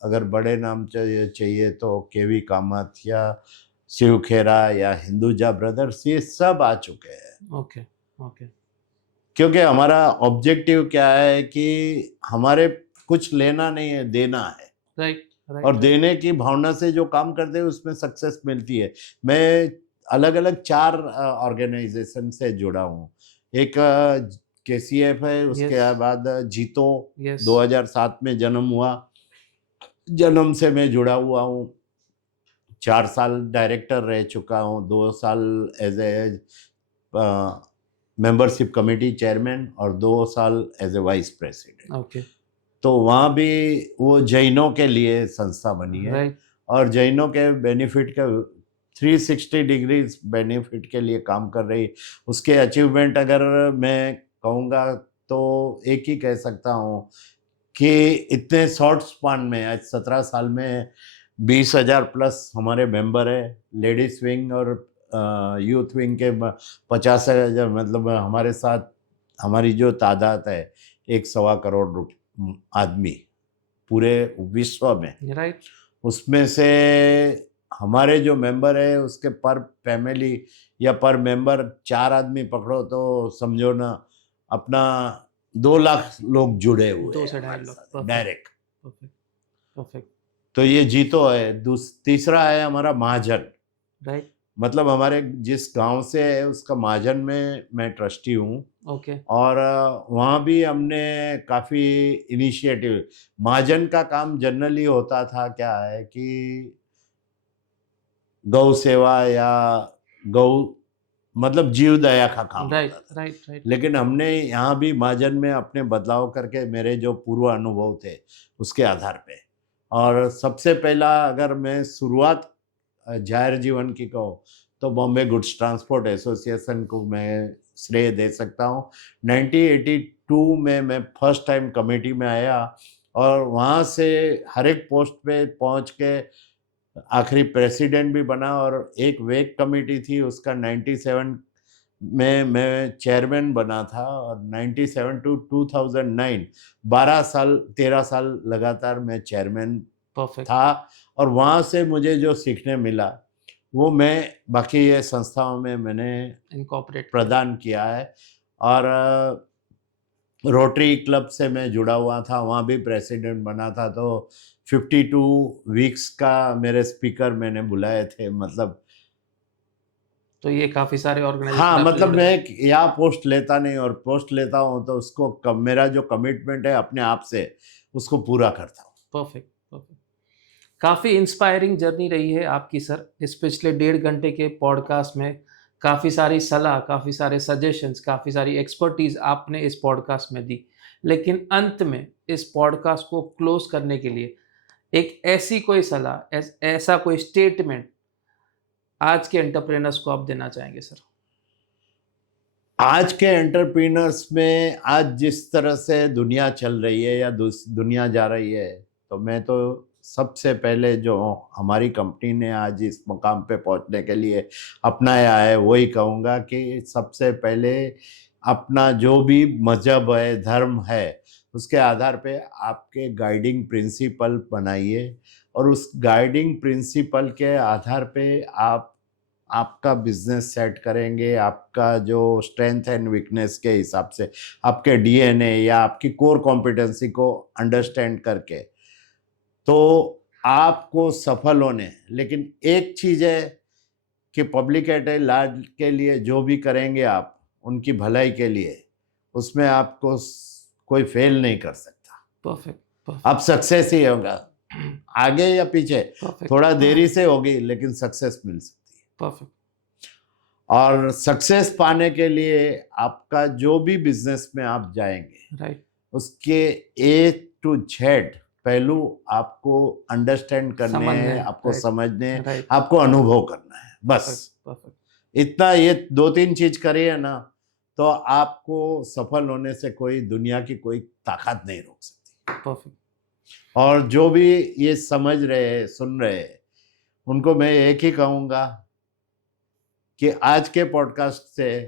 अगर बड़े नाम चाहिए तो केवी कामत या शिव खेरा या हिंदुजा ब्रदर्स, ये सब आ चुके हैं। ओके, ओके, क्योंकि हमारा ऑब्जेक्टिव क्या है कि हमारे कुछ लेना नहीं है, देना है। Right, right. और देने की भावना से जो काम करते हैं उसमें सक्सेस मिलती है। मैं अलग अलग 4 ऑर्गेनाइजेशन से जुड़ा हूँ। एक केसीएफ है, उसके Yes. बाद जीतो, Yes. 2007 में जन्म हुआ, जन्म से मैं जुड़ा हुआ हूँ। 4 साल डायरेक्टर रह चुका हूँ, 2 साल as a membership committee chairman और 2 साल as a vice president. Okay, तो वहाँ भी वो जैनों के लिए संस्था बनी है, राइट। और जैनों के बेनिफिट का 360 डिग्रीज बेनिफिट के लिए काम कर रही। उसके अचीवमेंट अगर मैं कहूँगा तो एक ही कह सकता हूँ कि इतने शॉर्ट स्पान में, आज 17 साल में 20,000 प्लस हमारे मेंबर है। लेडीज विंग और यूथ विंग के 50,000, मतलब हमारे साथ हमारी जो तादाद है 1.25 करोड़ आदमी पूरे विश्व में। राइट। उसमें से हमारे जो मेंबर है उसके पर फैमिली या पर मेंबर 4 आदमी पकड़ो तो समझो ना, अपना 2 लाख लोग जुड़े हुए 2 हैं से 2.5 हमारे लाख, साथ डायरेक्ट। Perfect, perfect. तो ये जीतो है। तीसरा है हमारा महाजन। राइट, मतलब हमारे जिस गांव से है उसका महाजन में मैं ट्रस्टी हूँ। ओके, और वहाँ भी हमने काफ़ी इनिशिएटिव। महाजन का काम जनरली होता था क्या है कि गौ सेवा या गौ मतलब जीव दया का काम होता राइट, था। Right, right. लेकिन हमने यहाँ भी महाजन में अपने बदलाव करके, मेरे जो पूर्व अनुभव थे उसके आधार पे, और सबसे पहला अगर मैं शुरुआत जाहिर जीवन की कहूँ तो बॉम्बे गुड्स ट्रांसपोर्ट एसोसिएशन को मैं श्रेय दे सकता हूँ। 1982 में मैं फर्स्ट टाइम कमेटी में आया और वहाँ से हर एक पोस्ट पे पहुँच के आखिरी प्रेसिडेंट भी बना। और एक वेक कमेटी थी, उसका 97 में मैं चेयरमैन बना था। और 97 टू 2009 12 साल 13 साल लगातार मैं चेयरमैन परफेक्ट। था। और वहाँ से मुझे जो सीखने मिला वो मैं बाकी ये संस्थाओं में मैंने इनकॉर्पोरेट प्रदान किया है। और रोटरी क्लब से मैं जुड़ा हुआ था, वहाँ भी प्रेसिडेंट बना था। तो 52 वीक्स का मेरे स्पीकर मैंने बुलाए थे। मतलब तो ये काफी सारे हाँ, ऑर्गेनाइजेशन आपसे मतलब जुड़े मैं हैं। यहाँ पोस्ट लेता नहीं, और पोस्ट लेता हूँ तो उसको मेरा जो कमिटमेंट है अपने आप से उसको पूरा करता हूँ। Perfect, perfect. काफ़ी इंस्पायरिंग जर्नी रही है आपकी सर। इस पिछले 1.5 घंटे के पॉडकास्ट में काफ़ी सारी सलाह, काफ़ी सारे सजेशंस, काफ़ी सारी एक्सपर्टीज़ आपने इस पॉडकास्ट में दी। लेकिन अंत में इस पॉडकास्ट को क्लोज करने के लिए एक ऐसी कोई सलाह, ऐसा कोई स्टेटमेंट आज के एंटरप्रेनर्स को आप देना चाहेंगे सर? आज के एंटरप्रीनर्स में आज जिस तरह से दुनिया चल रही है या दुनिया जा रही है, तो मैं तो सबसे पहले जो हमारी कंपनी ने आज इस मुकाम पे पहुंचने के लिए अपनाया है वही कहूँगा कि सबसे पहले अपना जो भी मजहब है, धर्म है, उसके आधार पे आपके गाइडिंग प्रिंसिपल बनाइए और उस गाइडिंग प्रिंसिपल के आधार पे आप आपका बिजनेस सेट करेंगे। आपका जो स्ट्रेंथ एंड वीकनेस के हिसाब से आपके डीएनए या आपकी कोर कॉम्पिटेंसी को अंडरस्टैंड करके तो आपको सफल होने। लेकिन एक चीज़ है कि पब्लिक एट ए लार्ज के लिए जो भी करेंगे आप उनकी भलाई के लिए, उसमें आपको कोई फेल नहीं कर सकता। परफेक्ट। आप सक्सेस ही होगा, आगे या पीछे परफेक्ट। थोड़ा देरी से होगी लेकिन सक्सेस मिल सकती है। परफेक्ट। और सक्सेस पाने के लिए आपका जो भी बिजनेस में आप जाएंगे, राइट, उसके ए टू जेड पहलू आपको अंडरस्टैंड करने समझने हैं, हैं, आपको राइट, समझने, राइट, आपको अनुभव करना है, बस। परफेक्ट। इतना ये 2-3 चीज करिए ना तो आपको सफल होने से कोई दुनिया की कोई ताकत नहीं रोक सकती। परफेक्ट। और जो भी ये समझ रहे हैं, सुन रहे हैं, उनको मैं एक ही कहूँगा कि आज के पॉडकास्ट से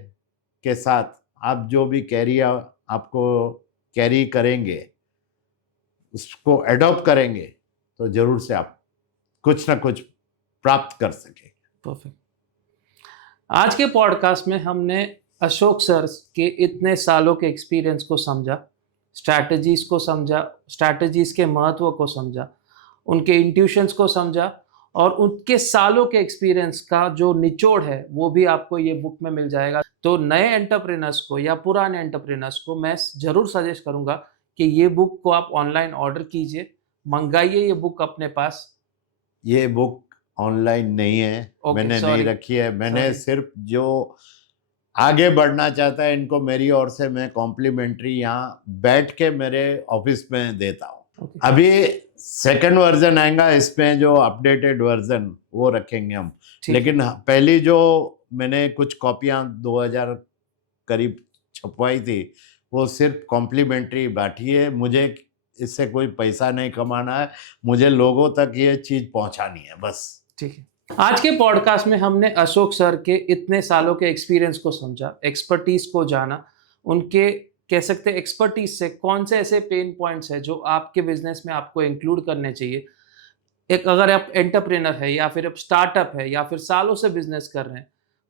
के साथ आप जो भी आपको कैरी करेंगे, उसको एडॉप्ट करेंगे तो जरूर से आप कुछ ना कुछ प्राप्त कर सकेंगे। परफेक्ट। आज के पॉडकास्ट में हमने अशोक सर के इतने सालों के एक्सपीरियंस को समझा, स्ट्रैटेजीज को समझा, स्ट्रैटेजीज के महत्व को समझा, उनके इंट्यूशंस को समझा और उनके सालों के एक्सपीरियंस का जो निचोड़ है वो भी आपको ये बुक में मिल जाएगा। तो नए एंटरप्रेनर्स को या पुराने एंटरप्रेनर्स को मैं ज़रूर सजेस्ट करूँगा कि ये बुक को आप ऑनलाइन ऑर्डर कीजिए, मंगाइए ये बुक अपने पास। ये बुक ऑनलाइन नहीं है, मैंने नहीं रखी है। मैंने सिर्फ जो आगे बढ़ना चाहता है इनको मेरी ओर से मैं कॉम्प्लीमेंट्री यहाँ बैठ के मेरे ऑफिस में देता हूँ। अभी सेकंड वर्जन आएगा इसमें, जो अपडेटेड वर्जन वो रखेंगे हम। लेकिन पहली जो मैंने कुछ कॉपियाँ 2000 करीब छपवाई थी वो सिर्फ कॉम्प्लीमेंट्री बांटी है। मुझे इससे कोई पैसा नहीं कमाना है, मुझे लोगों तक ये चीज़ पहुँचानी है, बस। ठीक है। आज के पॉडकास्ट में हमने अशोक सर के इतने सालों के एक्सपीरियंस को समझा, एक्सपर्टीज को जाना, उनके कह सकते हैं एक्सपर्टीज से कौन से ऐसे पेन पॉइंट्स हैं जो आपके बिजनेस में आपको इंक्लूड करने चाहिए। एक अगर आप एंटरप्रेनर है या फिर आप स्टार्टअप है या फिर सालों से बिजनेस कर रहे हैं,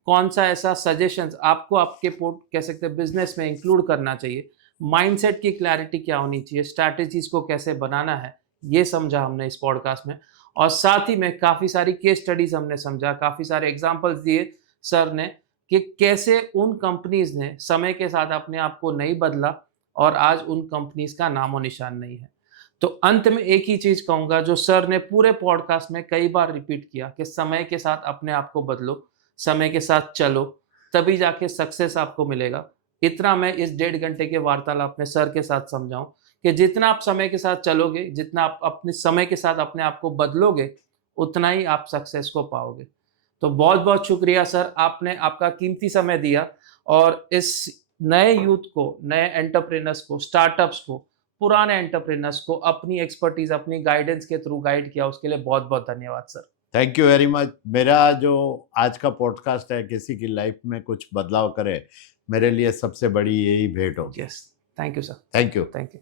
कौन सा ऐसा सजेशंस आपको आपके कह सकते हैं बिजनेस में इंक्लूड करना चाहिए, माइंडसेट की क्लैरिटी क्या होनी चाहिए, स्ट्रैटेजीज को कैसे बनाना है, ये समझा हमने इस पॉडकास्ट में। और साथ ही में काफ़ी सारी केस स्टडीज हमने समझा, काफ़ी सारे एग्जांपल्स दिए सर ने कि कैसे उन कंपनीज ने समय के साथ अपने आप को नहीं बदला और आज उन कंपनीज का नामो निशान नहीं है। तो अंत में एक ही चीज़ कहूँगा जो सर ने पूरे पॉडकास्ट में कई बार रिपीट किया कि समय के साथ अपने आप को बदलो, समय के साथ चलो, तभी जाके सक्सेस आपको मिलेगा। इतना मैं इस 1.5 घंटे के वार्तालाप में सर के साथ समझाऊं कि जितना आप समय के साथ चलोगे, जितना आप अपने समय के साथ अपने आप को बदलोगे, उतना ही आप सक्सेस को पाओगे। तो बहुत बहुत शुक्रिया सर, आपने आपका कीमती समय दिया और इस नए यूथ को, नए एंटरप्रेनर्स को, स्टार्टअप्स को, पुराने एंटरप्रेनर्स को अपनी एक्सपर्टीज, अपनी गाइडेंस के थ्रू गाइड किया, उसके लिए बहुत बहुत धन्यवाद sir. Thank you very much. मेरा जो आज का पॉडकास्ट है किसी की लाइफ में कुछ बदलाव करे, मेरे लिए सबसे बड़ी यही भेंट होगी। Yes, thank you sir. Thank you. Thank you.